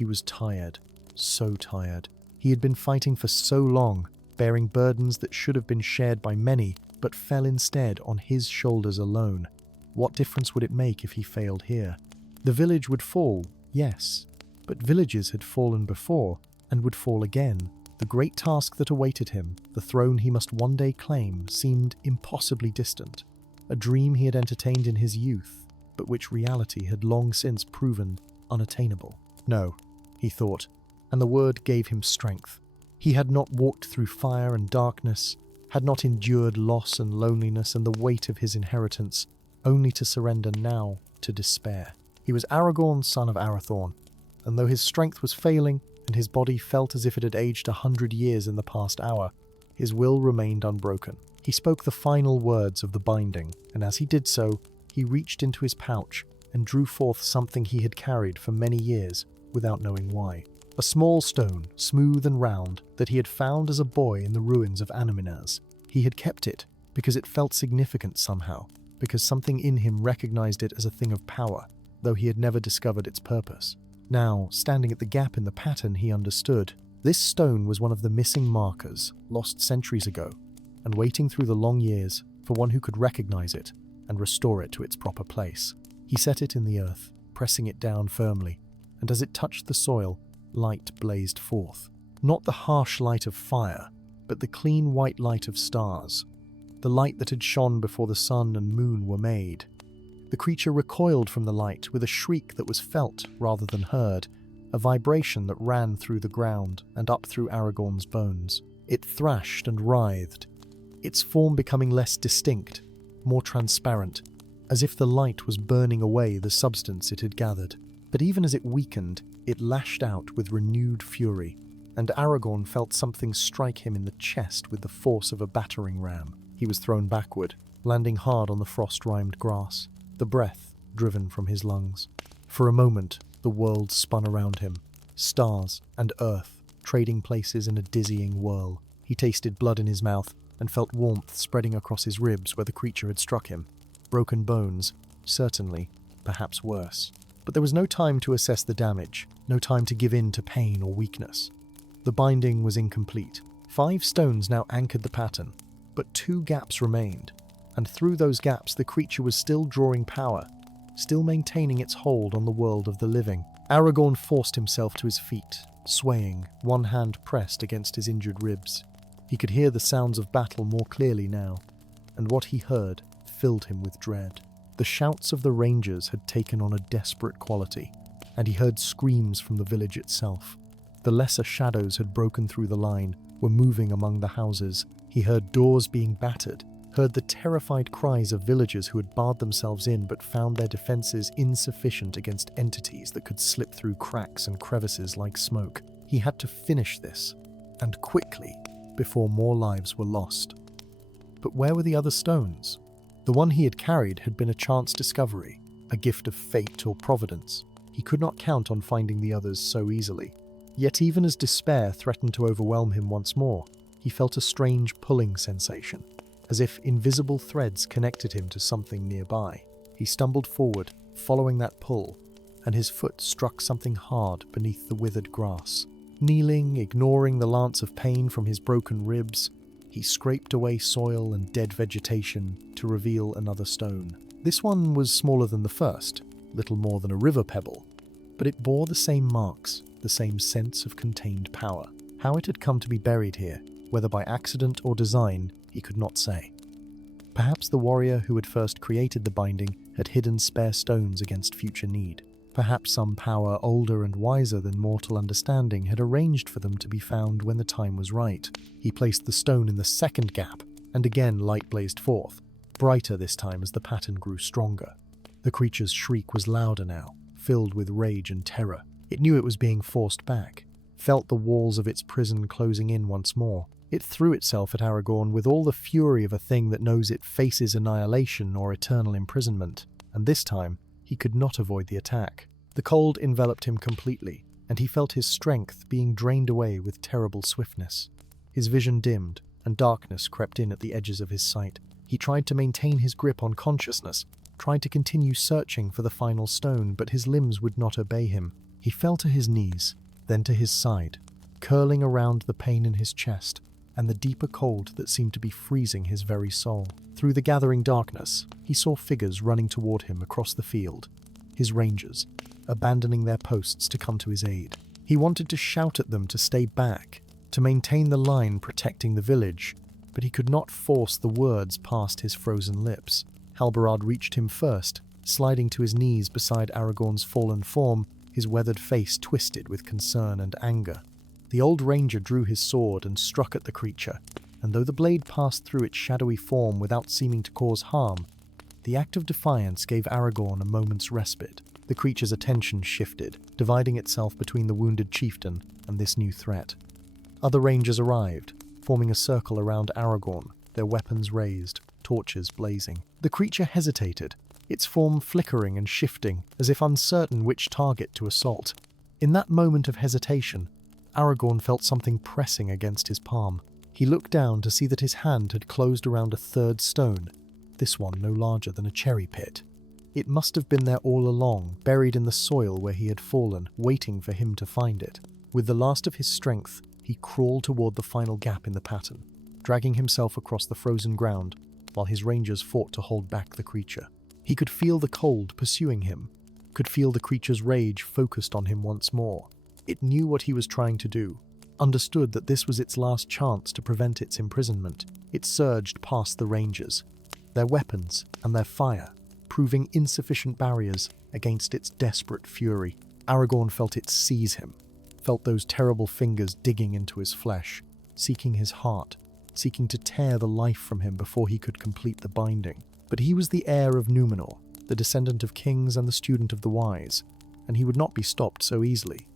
He was tired, so tired. He had been fighting for so long, bearing burdens that should have been shared by many, but fell instead on his shoulders alone. What difference would it make if he failed here? The village would fall, yes, but villages had fallen before and would fall again. The great task that awaited him, the throne he must one day claim, seemed impossibly distant. A dream he had entertained in his youth, but which reality had long since proven unattainable. No, he thought, and the word gave him strength. He had not walked through fire and darkness, had not endured loss and loneliness and the weight of his inheritance, only to surrender now to despair. He was Aragorn, son of Arathorn, and though his strength was failing and his body felt as if it had aged 100 years in the past hour, his will remained unbroken. He spoke the final words of the binding, and as he did so, he reached into his pouch and drew forth something he had carried for many years without knowing why. A small stone, smooth and round, that he had found as a boy in the ruins of Anaminas. He had kept it because it felt significant somehow, because something in him recognized it as a thing of power, though he had never discovered its purpose. Now, standing at the gap in the pattern, he understood. This stone was one of the missing markers, lost centuries ago, and waiting through the long years for one who could recognize it and restore it to its proper place. He set it in the earth, pressing it down firmly, and as it touched the soil, light blazed forth. Not the harsh light of fire, but the clean white light of stars, the light that had shone before the sun and moon were made. The creature recoiled from the light with a shriek that was felt rather than heard, a vibration that ran through the ground and up through Aragorn's bones. It thrashed and writhed, its form becoming less distinct, more transparent, as if the light was burning away the substance it had gathered. But even as it weakened, it lashed out with renewed fury, and Aragorn felt something strike him in the chest with the force of a battering ram. He was thrown backward, landing hard on the frost-rimed grass, the breath driven from his lungs. For a moment, the world spun around him, stars and earth trading places in a dizzying whirl. He tasted blood in his mouth and felt warmth spreading across his ribs where the creature had struck him. Broken bones, certainly, perhaps worse. But there was no time to assess the damage, no time to give in to pain or weakness. The binding was incomplete. 5 stones now anchored the pattern, but 2 gaps remained, and through those gaps the creature was still drawing power, still maintaining its hold on the world of the living. Aragorn forced himself to his feet, swaying, one hand pressed against his injured ribs. He could hear the sounds of battle more clearly now, and what he heard filled him with dread. The shouts of the rangers had taken on a desperate quality, and he heard screams from the village itself. The lesser shadows had broken through the line, were moving among the houses. He heard doors being battered, heard the terrified cries of villagers who had barred themselves in but found their defenses insufficient against entities that could slip through cracks and crevices like smoke. He had to finish this, and quickly, before more lives were lost. But where were the other stones? The one he had carried had been a chance discovery, a gift of fate or providence. He could not count on finding the others so easily. Yet even as despair threatened to overwhelm him once more, he felt a strange pulling sensation, as if invisible threads connected him to something nearby. He stumbled forward, following that pull, and his foot struck something hard beneath the withered grass. Kneeling, ignoring the lance of pain from his broken ribs, he scraped away soil and dead vegetation to reveal another stone. This one was smaller than the first, little more than a river pebble, but it bore the same marks, the same sense of contained power. How it had come to be buried here, whether by accident or design, he could not say. Perhaps the warrior who had first created the binding had hidden spare stones against future need. Perhaps some power older and wiser than mortal understanding had arranged for them to be found when the time was right. He placed the stone in the second gap, and again light blazed forth, brighter this time as the pattern grew stronger. The creature's shriek was louder now, filled with rage and terror. It knew it was being forced back, felt the walls of its prison closing in once more. It threw itself at Aragorn with all the fury of a thing that knows it faces annihilation or eternal imprisonment, and this time he could not avoid the attack. The cold enveloped him completely, and he felt his strength being drained away with terrible swiftness. His vision dimmed, and darkness crept in at the edges of his sight. He tried to maintain his grip on consciousness, tried to continue searching for the final stone, but his limbs would not obey him. He fell to his knees, then to his side, curling around the pain in his chest and the deeper cold that seemed to be freezing his very soul. Through the gathering darkness, he saw figures running toward him across the field, his rangers, abandoning their posts to come to his aid. He wanted to shout at them to stay back, to maintain the line protecting the village, but he could not force the words past his frozen lips. Halbarad reached him first, sliding to his knees beside Aragorn's fallen form, his weathered face twisted with concern and anger. The old ranger drew his sword and struck at the creature, and though the blade passed through its shadowy form without seeming to cause harm, the act of defiance gave Aragorn a moment's respite. The creature's attention shifted, dividing itself between the wounded chieftain and this new threat. Other rangers arrived, forming a circle around Aragorn, their weapons raised, torches blazing. The creature hesitated, its form flickering and shifting, as if uncertain which target to assault. In that moment of hesitation, Aragorn felt something pressing against his palm. He looked down to see that his hand had closed around a third stone, this one no larger than a cherry pit. It must have been there all along, buried in the soil where he had fallen, waiting for him to find it. With the last of his strength, he crawled toward the final gap in the pattern, dragging himself across the frozen ground while his rangers fought to hold back the creature. He could feel the cold pursuing him, could feel the creature's rage focused on him once more. It knew what he was trying to do, understood that this was its last chance to prevent its imprisonment. It surged past the rangers, their weapons and their fire, proving insufficient barriers against its desperate fury. Aragorn felt it seize him, felt those terrible fingers digging into his flesh, seeking his heart, seeking to tear the life from him before he could complete the binding. But he was the heir of Númenor, the descendant of kings and the student of the wise, and he would not be stopped so easily.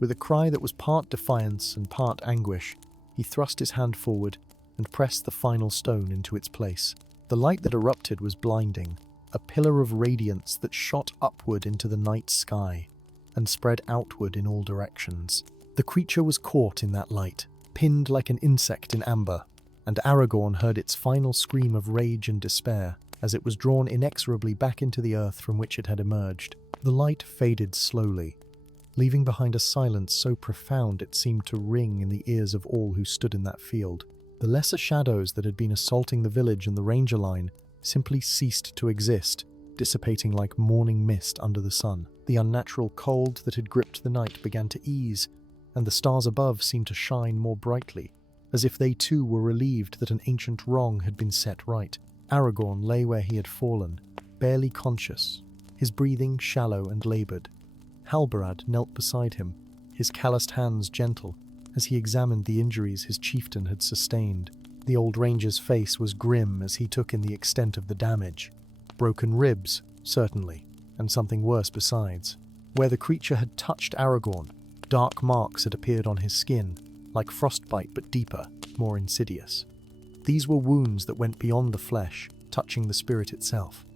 With a cry that was part defiance and part anguish, he thrust his hand forward and pressed the final stone into its place. The light that erupted was blinding, a pillar of radiance that shot upward into the night sky and spread outward in all directions. The creature was caught in that light, pinned like an insect in amber, and Aragorn heard its final scream of rage and despair as it was drawn inexorably back into the earth from which it had emerged. The light faded slowly, leaving behind a silence so profound it seemed to ring in the ears of all who stood in that field. The lesser shadows that had been assaulting the village and the ranger line simply ceased to exist, dissipating like morning mist under the sun. The unnatural cold that had gripped the night began to ease, and the stars above seemed to shine more brightly, as if they too were relieved that an ancient wrong had been set right. Aragorn lay where he had fallen, barely conscious, his breathing shallow and laboured. Halbarad knelt beside him, his calloused hands gentle, as he examined the injuries his chieftain had sustained. The old ranger's face was grim as he took in the extent of the damage. Broken ribs, certainly, and something worse besides. Where the creature had touched Aragorn, dark marks had appeared on his skin, like frostbite but deeper, more insidious. These were wounds that went beyond the flesh, touching the spirit itself.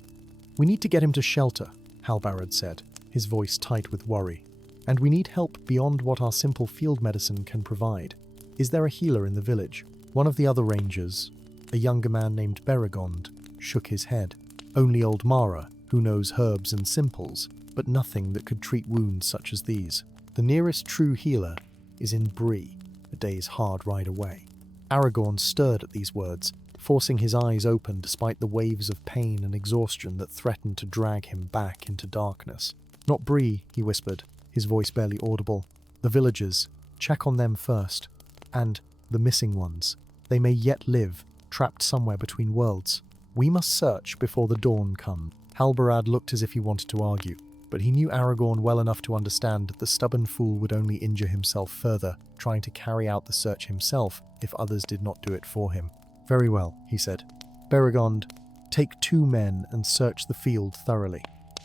"We need to get him to shelter," Halbarad said, his voice tight with worry. "And we need help beyond what our simple field medicine can provide. Is there a healer in the village?" One of the other rangers, a younger man named Beregond, shook his head. "Only old Mara, who knows herbs and simples, but nothing that could treat wounds such as these. The nearest true healer is in Bree, a day's hard ride away." Aragorn stirred at these words, forcing his eyes open despite the waves of pain and exhaustion that threatened to drag him back into darkness. "Not Bree," he whispered, his voice barely audible. "The villagers. Check on them first. And the missing ones. They may yet live, trapped somewhere between worlds. We must search before the dawn comes." Halbarad looked as if he wanted to argue, but he knew Aragorn well enough to understand that the stubborn fool would only injure himself further, trying to carry out the search himself if others did not do it for him. "Very well," he said. "Beregond, take 2 men and search the field thoroughly.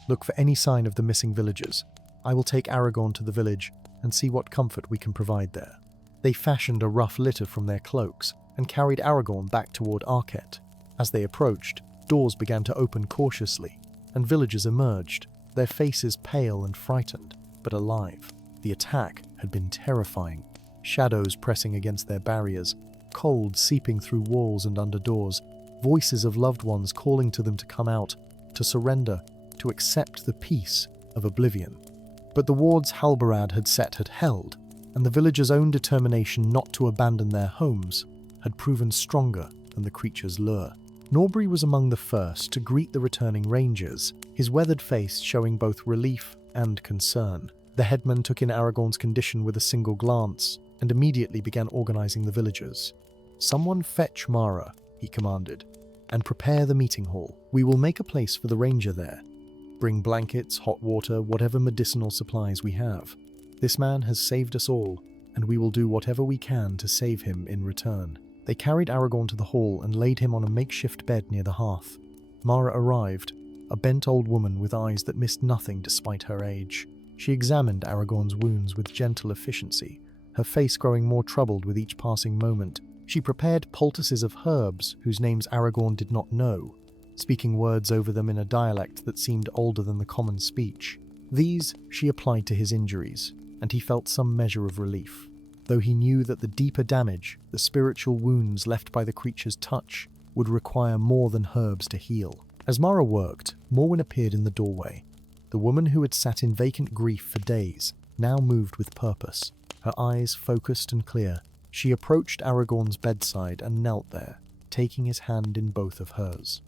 Look for any sign of the missing villagers. I will take Aragorn to the village and see what comfort we can provide there." They fashioned a rough litter from their cloaks and carried Aragorn back toward Arket. As they approached, doors began to open cautiously, and villagers emerged, their faces pale and frightened, but alive. The attack had been terrifying. Shadows pressing against their barriers, cold seeping through walls and under doors, voices of loved ones calling to them to come out, to surrender, to accept the peace of oblivion. But the wards Halbarad had set had held, and the villagers' own determination not to abandon their homes had proven stronger than the creature's lure. Norbury was among the first to greet the returning rangers, his weathered face showing both relief and concern. The headman took in Aragorn's condition with a single glance and immediately began organizing the villagers. "Someone fetch Mara," he commanded, "and prepare the meeting hall. We will make a place for the ranger there. Bring blankets, hot water, whatever medicinal supplies we have. This man has saved us all, and we will do whatever we can to save him in return." They carried Aragorn to the hall and laid him on a makeshift bed near the hearth. Mara arrived, a bent old woman with eyes that missed nothing despite her age. She examined Aragorn's wounds with gentle efficiency, her face growing more troubled with each passing moment. She prepared poultices of herbs whose names Aragorn did not know, speaking words over them in a dialect that seemed older than the common speech. These she applied to his injuries, and he felt some measure of relief, though he knew that the deeper damage, the spiritual wounds left by the creature's touch, would require more than herbs to heal. As Mara worked, Morwen appeared in the doorway. The woman who had sat in vacant grief for days now moved with purpose, her eyes focused and clear. She approached Aragorn's bedside and knelt there, taking his hand in both of hers.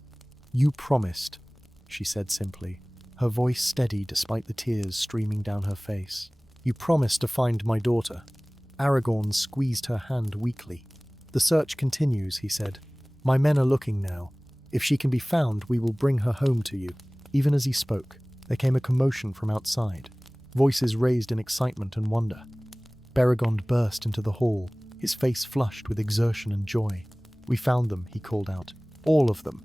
"You promised," she said simply, her voice steady despite the tears streaming down her face. "You promised to find my daughter." Aragorn squeezed her hand weakly. "The search continues," he said. "My men are looking now. If she can be found, we will bring her home to you." Even as he spoke, there came a commotion from outside, voices raised in excitement and wonder. Beregond burst into the hall, his face flushed with exertion and joy. "We found them," he called out. "All of them.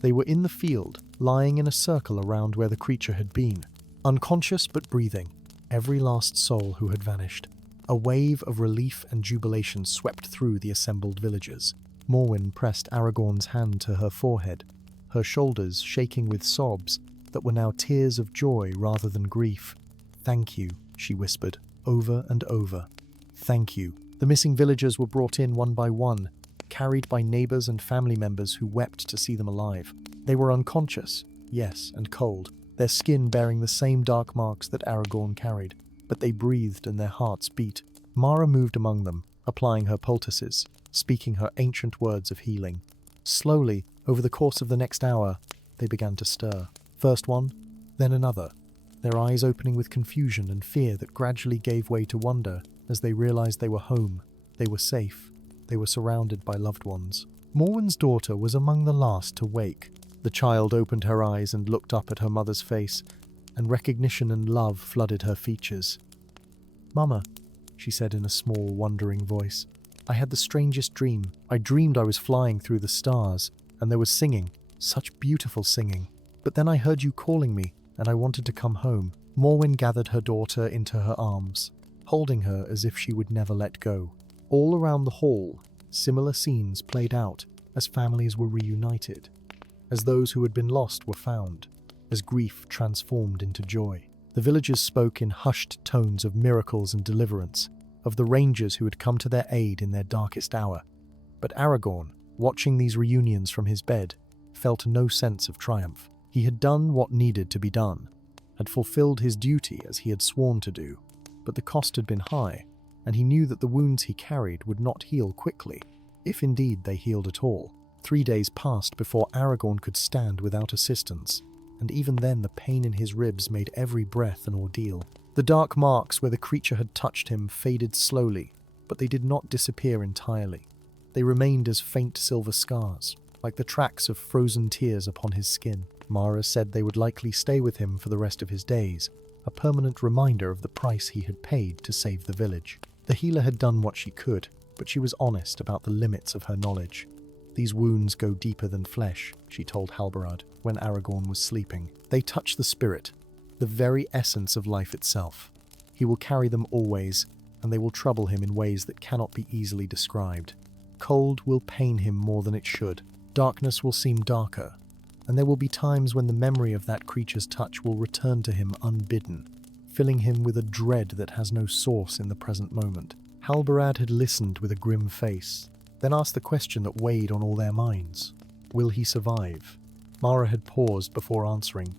They were in the field, lying in a circle around where the creature had been, unconscious but breathing, every last soul who had vanished." A wave of relief and jubilation swept through the assembled villagers. Morwen pressed Aragorn's hand to her forehead, her shoulders shaking with sobs that were now tears of joy rather than grief. "Thank you," she whispered, over and over. "Thank you." The missing villagers were brought in one by one, carried by neighbors and family members who wept to see them alive. They were unconscious, yes, and cold, their skin bearing the same dark marks that Aragorn carried, but they breathed and their hearts beat. Mara moved among them, applying her poultices, speaking her ancient words of healing. Slowly, over the course of the next hour, they began to stir. First one, then another, their eyes opening with confusion and fear that gradually gave way to wonder as they realized they were home, they were safe, they were surrounded by loved ones. Morwen's daughter was among the last to wake. The child opened her eyes and looked up at her mother's face, and recognition and love flooded her features. "Mama," she said in a small, wondering voice, "I had the strangest dream. I dreamed I was flying through the stars, and there was singing, such beautiful singing. But then I heard you calling me, and I wanted to come home." Morwen gathered her daughter into her arms, holding her as if she would never let go. All around the hall, similar scenes played out as families were reunited, as those who had been lost were found, as grief transformed into joy. The villagers spoke in hushed tones of miracles and deliverance, of the rangers who had come to their aid in their darkest hour. But Aragorn, watching these reunions from his bed, felt no sense of triumph. He had done what needed to be done, had fulfilled his duty as he had sworn to do, but the cost had been high, and he knew that the wounds he carried would not heal quickly, if indeed they healed at all. 3 days passed before Aragorn could stand without assistance, and even then the pain in his ribs made every breath an ordeal. The dark marks where the creature had touched him faded slowly, but they did not disappear entirely. They remained as faint silver scars, like the tracks of frozen tears upon his skin. Mara said they would likely stay with him for the rest of his days, a permanent reminder of the price he had paid to save the village. The healer had done what she could, but she was honest about the limits of her knowledge. "These wounds go deeper than flesh," she told Halbarad when Aragorn was sleeping. "They touch the spirit, the very essence of life itself. He will carry them always, and they will trouble him in ways that cannot be easily described. Cold will pain him more than it should. Darkness will seem darker, and there will be times when the memory of that creature's touch will return to him unbidden, filling him with a dread that has no source in the present moment." Halbarad had listened with a grim face, then asked the question that weighed on all their minds. Will he survive? Mara had paused before answering.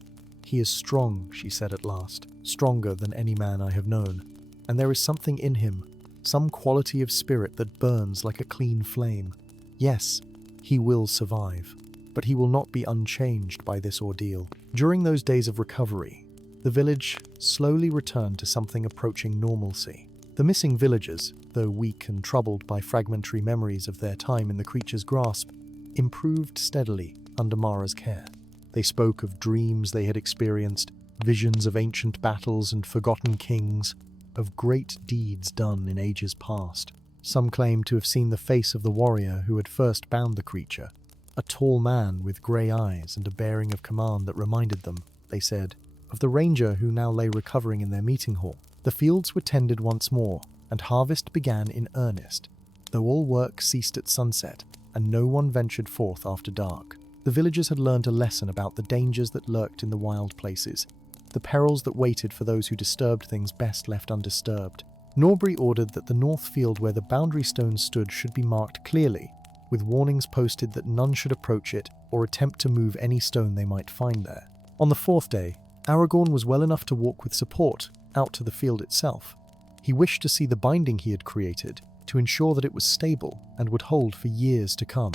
"He is strong," she said at last, "stronger than any man I have known. And there is something in him, some quality of spirit that burns like a clean flame. Yes, he will survive, but he will not be unchanged by this ordeal." During those days of recovery, the village slowly returned to something approaching normalcy. The missing villagers, though weak and troubled by fragmentary memories of their time in the creature's grasp, improved steadily under Mara's care. They spoke of dreams they had experienced, visions of ancient battles and forgotten kings, of great deeds done in ages past. Some claimed to have seen the face of the warrior who had first bound the creature, a tall man with grey eyes and a bearing of command that reminded them, they said, of the ranger who now lay recovering in their meeting hall. The fields were tended once more, and harvest began in earnest, though all work ceased at sunset, and no one ventured forth after dark. The villagers had learned a lesson about the dangers that lurked in the wild places, the perils that waited for those who disturbed things best left undisturbed. Norbury ordered that the north field where the boundary stones stood should be marked clearly, with warnings posted that none should approach it or attempt to move any stone they might find there. On the fourth day, Aragorn was well enough to walk with support out to the field itself. He wished to see the binding he had created, to ensure that it was stable and would hold for years to come.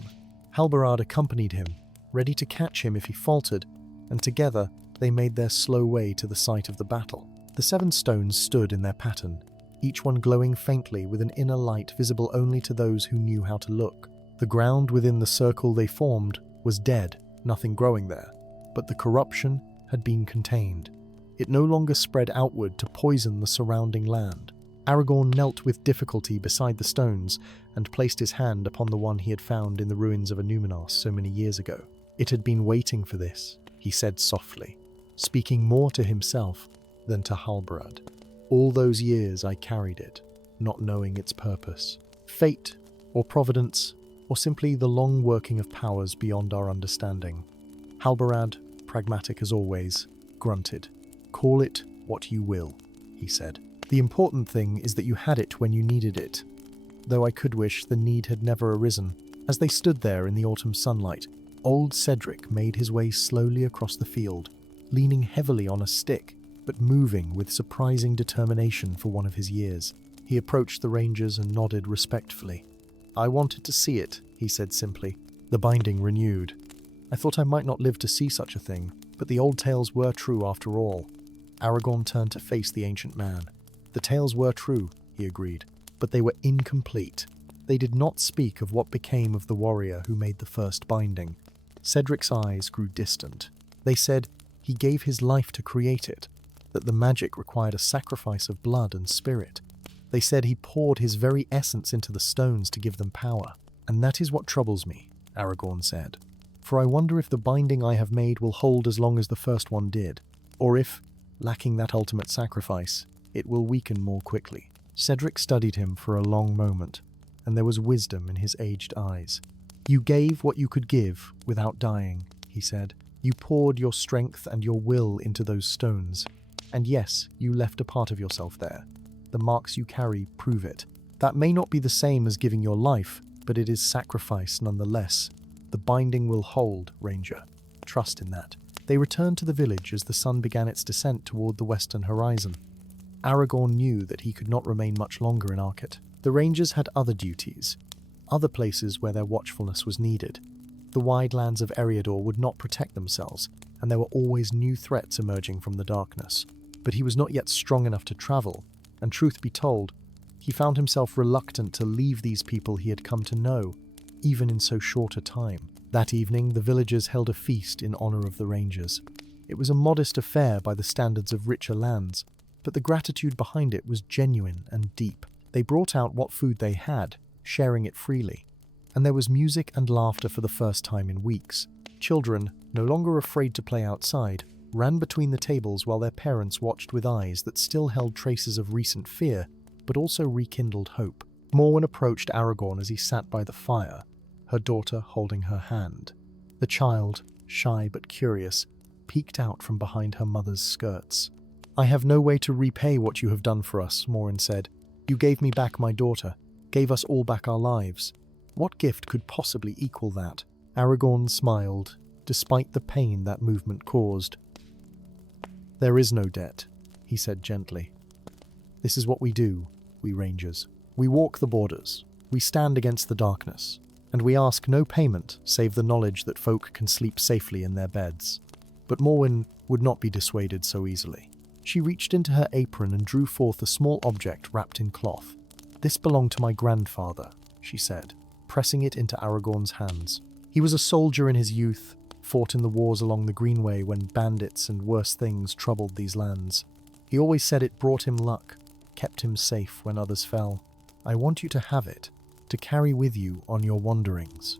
Halbarad accompanied him, ready to catch him if he faltered, and together they made their slow way to the site of the battle. The 7 stones stood in their pattern, each one glowing faintly with an inner light visible only to those who knew how to look. The ground within the circle they formed was dead, nothing growing there, but the corruption had been contained. It no longer spread outward to poison the surrounding land. Aragorn knelt with difficulty beside the stones and placed his hand upon the one he had found in the ruins of Numenor so many years ago. "It had been waiting for this," he said softly, speaking more to himself than to Halbarad. "All those years I carried it, not knowing its purpose. Fate, or providence, or simply the long working of powers beyond our understanding." Halbarad, pragmatic as always, grunted. "Call it what you will," he said. "The important thing is that you had it when you needed it, though I could wish the need had never arisen." As they stood there in the autumn sunlight, old Cedric made his way slowly across the field, leaning heavily on a stick, but moving with surprising determination for one of his years. He approached the rangers and nodded respectfully. "I wanted to see it," he said simply, the binding renewed. "I thought I might not live to see such a thing, but the old tales were true after all." Aragorn turned to face the ancient man. "The tales were true," he agreed, "but they were incomplete. They did not speak of what became of the warrior who made the first binding." Cedric's eyes grew distant. "They said he gave his life to create it, that the magic required a sacrifice of blood and spirit. They said he poured his very essence into the stones to give them power. And that is what troubles me," Aragorn said. "For I wonder if the binding I have made will hold as long as the first one did, or if, lacking that ultimate sacrifice, it will weaken more quickly." Cedric studied him for a long moment, and there was wisdom in his aged eyes. "You gave what you could give without dying," he said. "You poured your strength and your will into those stones. And yes, you left a part of yourself there. The marks you carry prove it. That may not be the same as giving your life, but it is sacrifice nonetheless. The binding will hold, Ranger. Trust in that." They returned to the village as the sun began its descent toward the western horizon. Aragorn knew that he could not remain much longer in Archet. The Rangers had other duties, other places where their watchfulness was needed. The wide lands of Eriador would not protect themselves, and there were always new threats emerging from the darkness. But he was not yet strong enough to travel, and truth be told, he found himself reluctant to leave these people he had come to know, even in so short a time. That evening, the villagers held a feast in honor of the Rangers. It was a modest affair by the standards of richer lands, but the gratitude behind it was genuine and deep. They brought out what food they had, sharing it freely, and there was music and laughter for the first time in weeks. Children, no longer afraid to play outside, ran between the tables while their parents watched with eyes that still held traces of recent fear, but also rekindled hope. Morwen approached Aragorn as he sat by the fire, her daughter holding her hand. The child, shy but curious, peeked out from behind her mother's skirts. "I have no way to repay what you have done for us," Morwen said. "You gave me back my daughter, gave us all back our lives. What gift could possibly equal that?" Aragorn smiled, despite the pain that movement caused. There is no debt, he said gently. This is what we do, we rangers. We walk the borders, we stand against the darkness, and we ask no payment save the knowledge that folk can sleep safely in their beds. But Morwen would not be dissuaded so easily. She reached into her apron and drew forth a small object wrapped in cloth. This belonged to my grandfather, she said, pressing it into Aragorn's hands. He was a soldier in his youth, fought in the wars along the Greenway when bandits and worse things troubled these lands. He always said it brought him luck, kept him safe when others fell. I want you to have it, to carry with you on your wanderings.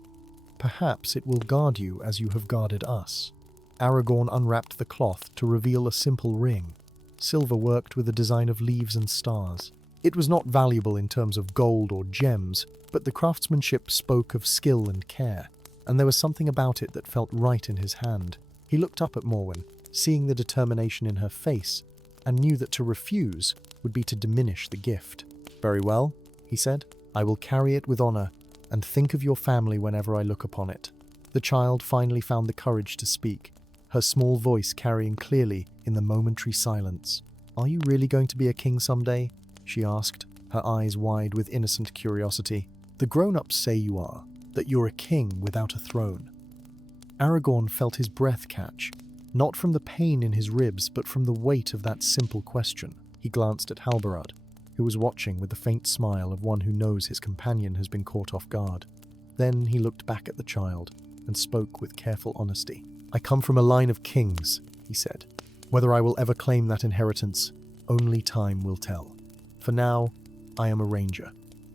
Perhaps it will guard you as you have guarded us. Aragorn unwrapped the cloth to reveal a simple ring, silver worked with a design of leaves and stars. It was not valuable in terms of gold or gems, but the craftsmanship spoke of skill and care, and there was something about it that felt right in his hand. He looked up at Morwen, seeing the determination in her face, and knew that to refuse would be to diminish the gift. Very well, he said. I will carry it with honor, and think of your family whenever I look upon it. The child finally found the courage to speak, her small voice carrying clearly in the momentary silence. Are you really going to be a king someday? She asked, her eyes wide with innocent curiosity. The grown-ups say you are, that you're a king without a throne. Aragorn felt his breath catch, not from the pain in his ribs, but from the weight of that simple question. He glanced at Halbarad, who was watching with the faint smile of one who knows his companion has been caught off guard. Then he looked back at the child and spoke with careful honesty. I come from a line of kings, he said. Whether I will ever claim that inheritance, only time will tell. For now, I am a ranger,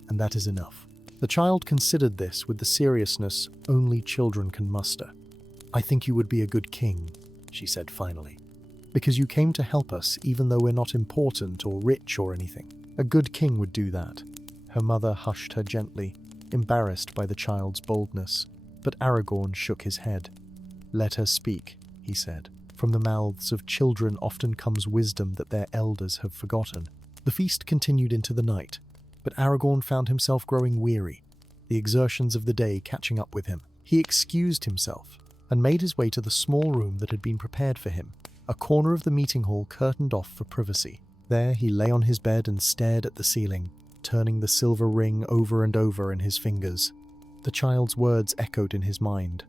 and that is enough. The child considered this with the seriousness only children can muster. I think you would be a good king, she said finally, because you came to help us even though we're not important or rich or anything. A good king would do that. Her mother hushed her gently, embarrassed by the child's boldness, but Aragorn shook his head. Let her speak, he said. From the mouths of children often comes wisdom that their elders have forgotten. The feast continued into the night, but Aragorn found himself growing weary, the exertions of the day catching up with him. He excused himself and made his way to the small room that had been prepared for him, a corner of the meeting hall curtained off for privacy. There he lay on his bed and stared at the ceiling, turning the silver ring over and over in his fingers. The child's words echoed in his mind.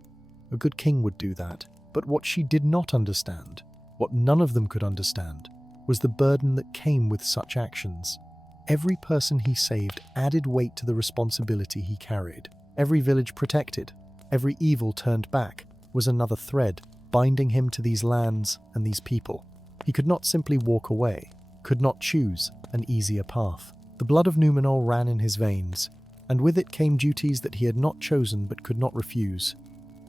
A good king would do that, but what she did not understand, what none of them could understand, was the burden that came with such actions. Every person he saved added weight to the responsibility he carried. Every village protected, every evil turned back, was another thread binding him to these lands and these people. He could not simply walk away, could not choose an easier path. The blood of Númenor ran in his veins, and with it came duties that he had not chosen but could not refuse.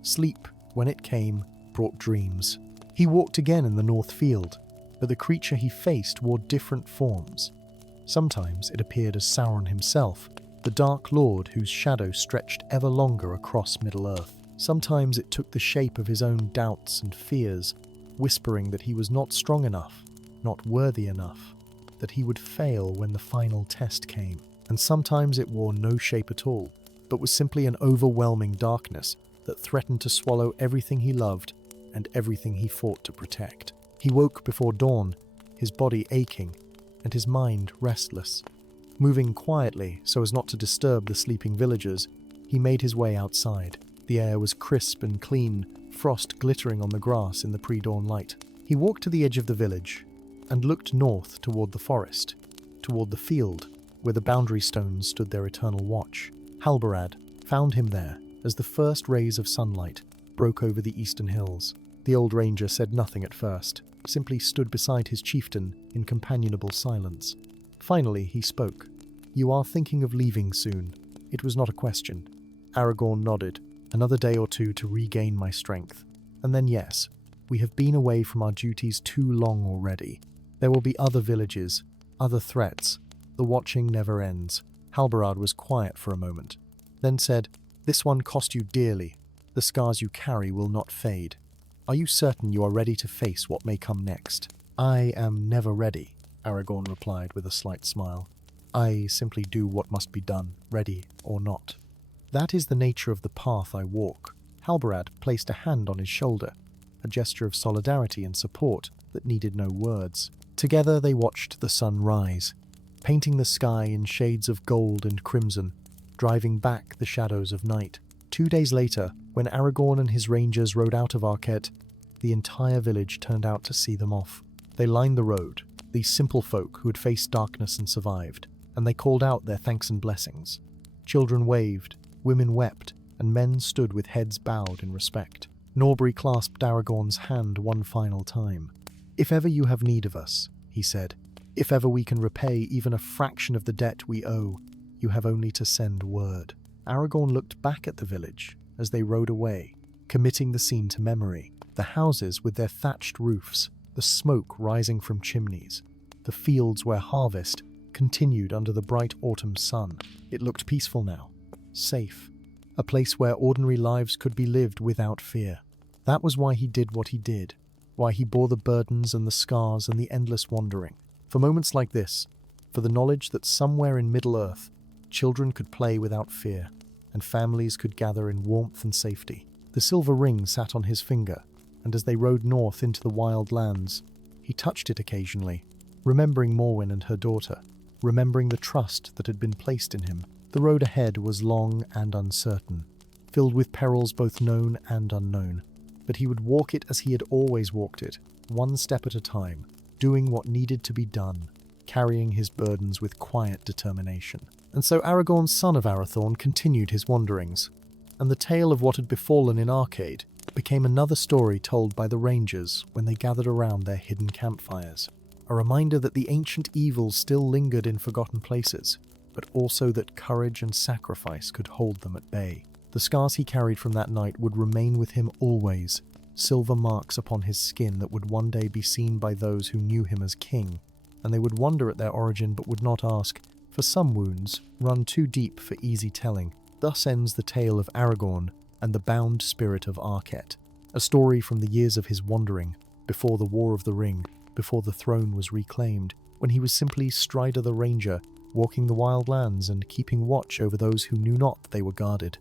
Sleep, when it came, brought dreams. He walked again in the North Field, but the creature he faced wore different forms. Sometimes it appeared as Sauron himself, the Dark Lord whose shadow stretched ever longer across Middle-earth. Sometimes it took the shape of his own doubts and fears, whispering that he was not strong enough, not worthy enough, that he would fail when the final test came. And sometimes it wore no shape at all, but was simply an overwhelming darkness that threatened to swallow everything he loved and everything he fought to protect. He woke before dawn, his body aching and his mind restless. Moving quietly so as not to disturb the sleeping villagers, he made his way outside. The air was crisp and clean, frost glittering on the grass in the pre-dawn light. He walked to the edge of the village and looked north toward the forest, toward the field where the boundary stones stood their eternal watch. Halbarad found him there as the first rays of sunlight broke over the eastern hills. The old ranger said nothing at first, simply stood beside his chieftain in companionable silence. Finally he spoke. You are thinking of leaving soon. It was not a question. Aragorn nodded. Another day or two to regain my strength. And then yes, we have been away from our duties too long already. There will be other villages, other threats. The watching never ends. Halbarad was quiet for a moment, then said, This one cost you dearly. The scars you carry will not fade. Are you certain you are ready to face what may come next? I am never ready, Aragorn replied with a slight smile. I simply do what must be done, ready or not. That is the nature of the path I walk. Halbarad placed a hand on his shoulder. a gesture of solidarity and support that needed no words. Together they watched the sun rise, painting the sky in shades of gold and crimson, driving back the shadows of night. 2 days later, when Aragorn and his rangers rode out of Arquette, the entire village turned out to see them off. They lined the road, these simple folk who had faced darkness and survived, and they called out their thanks and blessings. Children waved, women wept, and men stood with heads bowed in respect. Norbury clasped Aragorn's hand one final time. "If ever you have need of us," he said, "if ever we can repay even a fraction of the debt we owe, you have only to send word." Aragorn looked back at the village as they rode away, committing the scene to memory. The houses with their thatched roofs, the smoke rising from chimneys, the fields where harvest continued under the bright autumn sun. It looked peaceful now, safe, a place where ordinary lives could be lived without fear. That was why he did what he did, why he bore the burdens and the scars and the endless wandering. For moments like this, for the knowledge that somewhere in Middle-earth, children could play without fear, and families could gather in warmth and safety. The silver ring sat on his finger, and as they rode north into the wild lands, he touched it occasionally, remembering Morwen and her daughter, remembering the trust that had been placed in him. The road ahead was long and uncertain, filled with perils both known and unknown, but he would walk it as he had always walked it, one step at a time, doing what needed to be done, carrying his burdens with quiet determination. And so Aragorn, son of Arathorn, continued his wanderings, and the tale of what had befallen in Arcade became another story told by the rangers when they gathered around their hidden campfires. A reminder that the ancient evils still lingered in forgotten places, but also that courage and sacrifice could hold them at bay. The scars he carried from that night would remain with him always, silver marks upon his skin that would one day be seen by those who knew him as king, and they would wonder at their origin but would not ask, for some wounds run too deep for easy telling. Thus ends the tale of Aragorn and the bound spirit of Arquette, a story from the years of his wandering, before the War of the Ring, before the throne was reclaimed, when he was simply Strider the Ranger, walking the wild lands and keeping watch over those who knew not that they were guarded.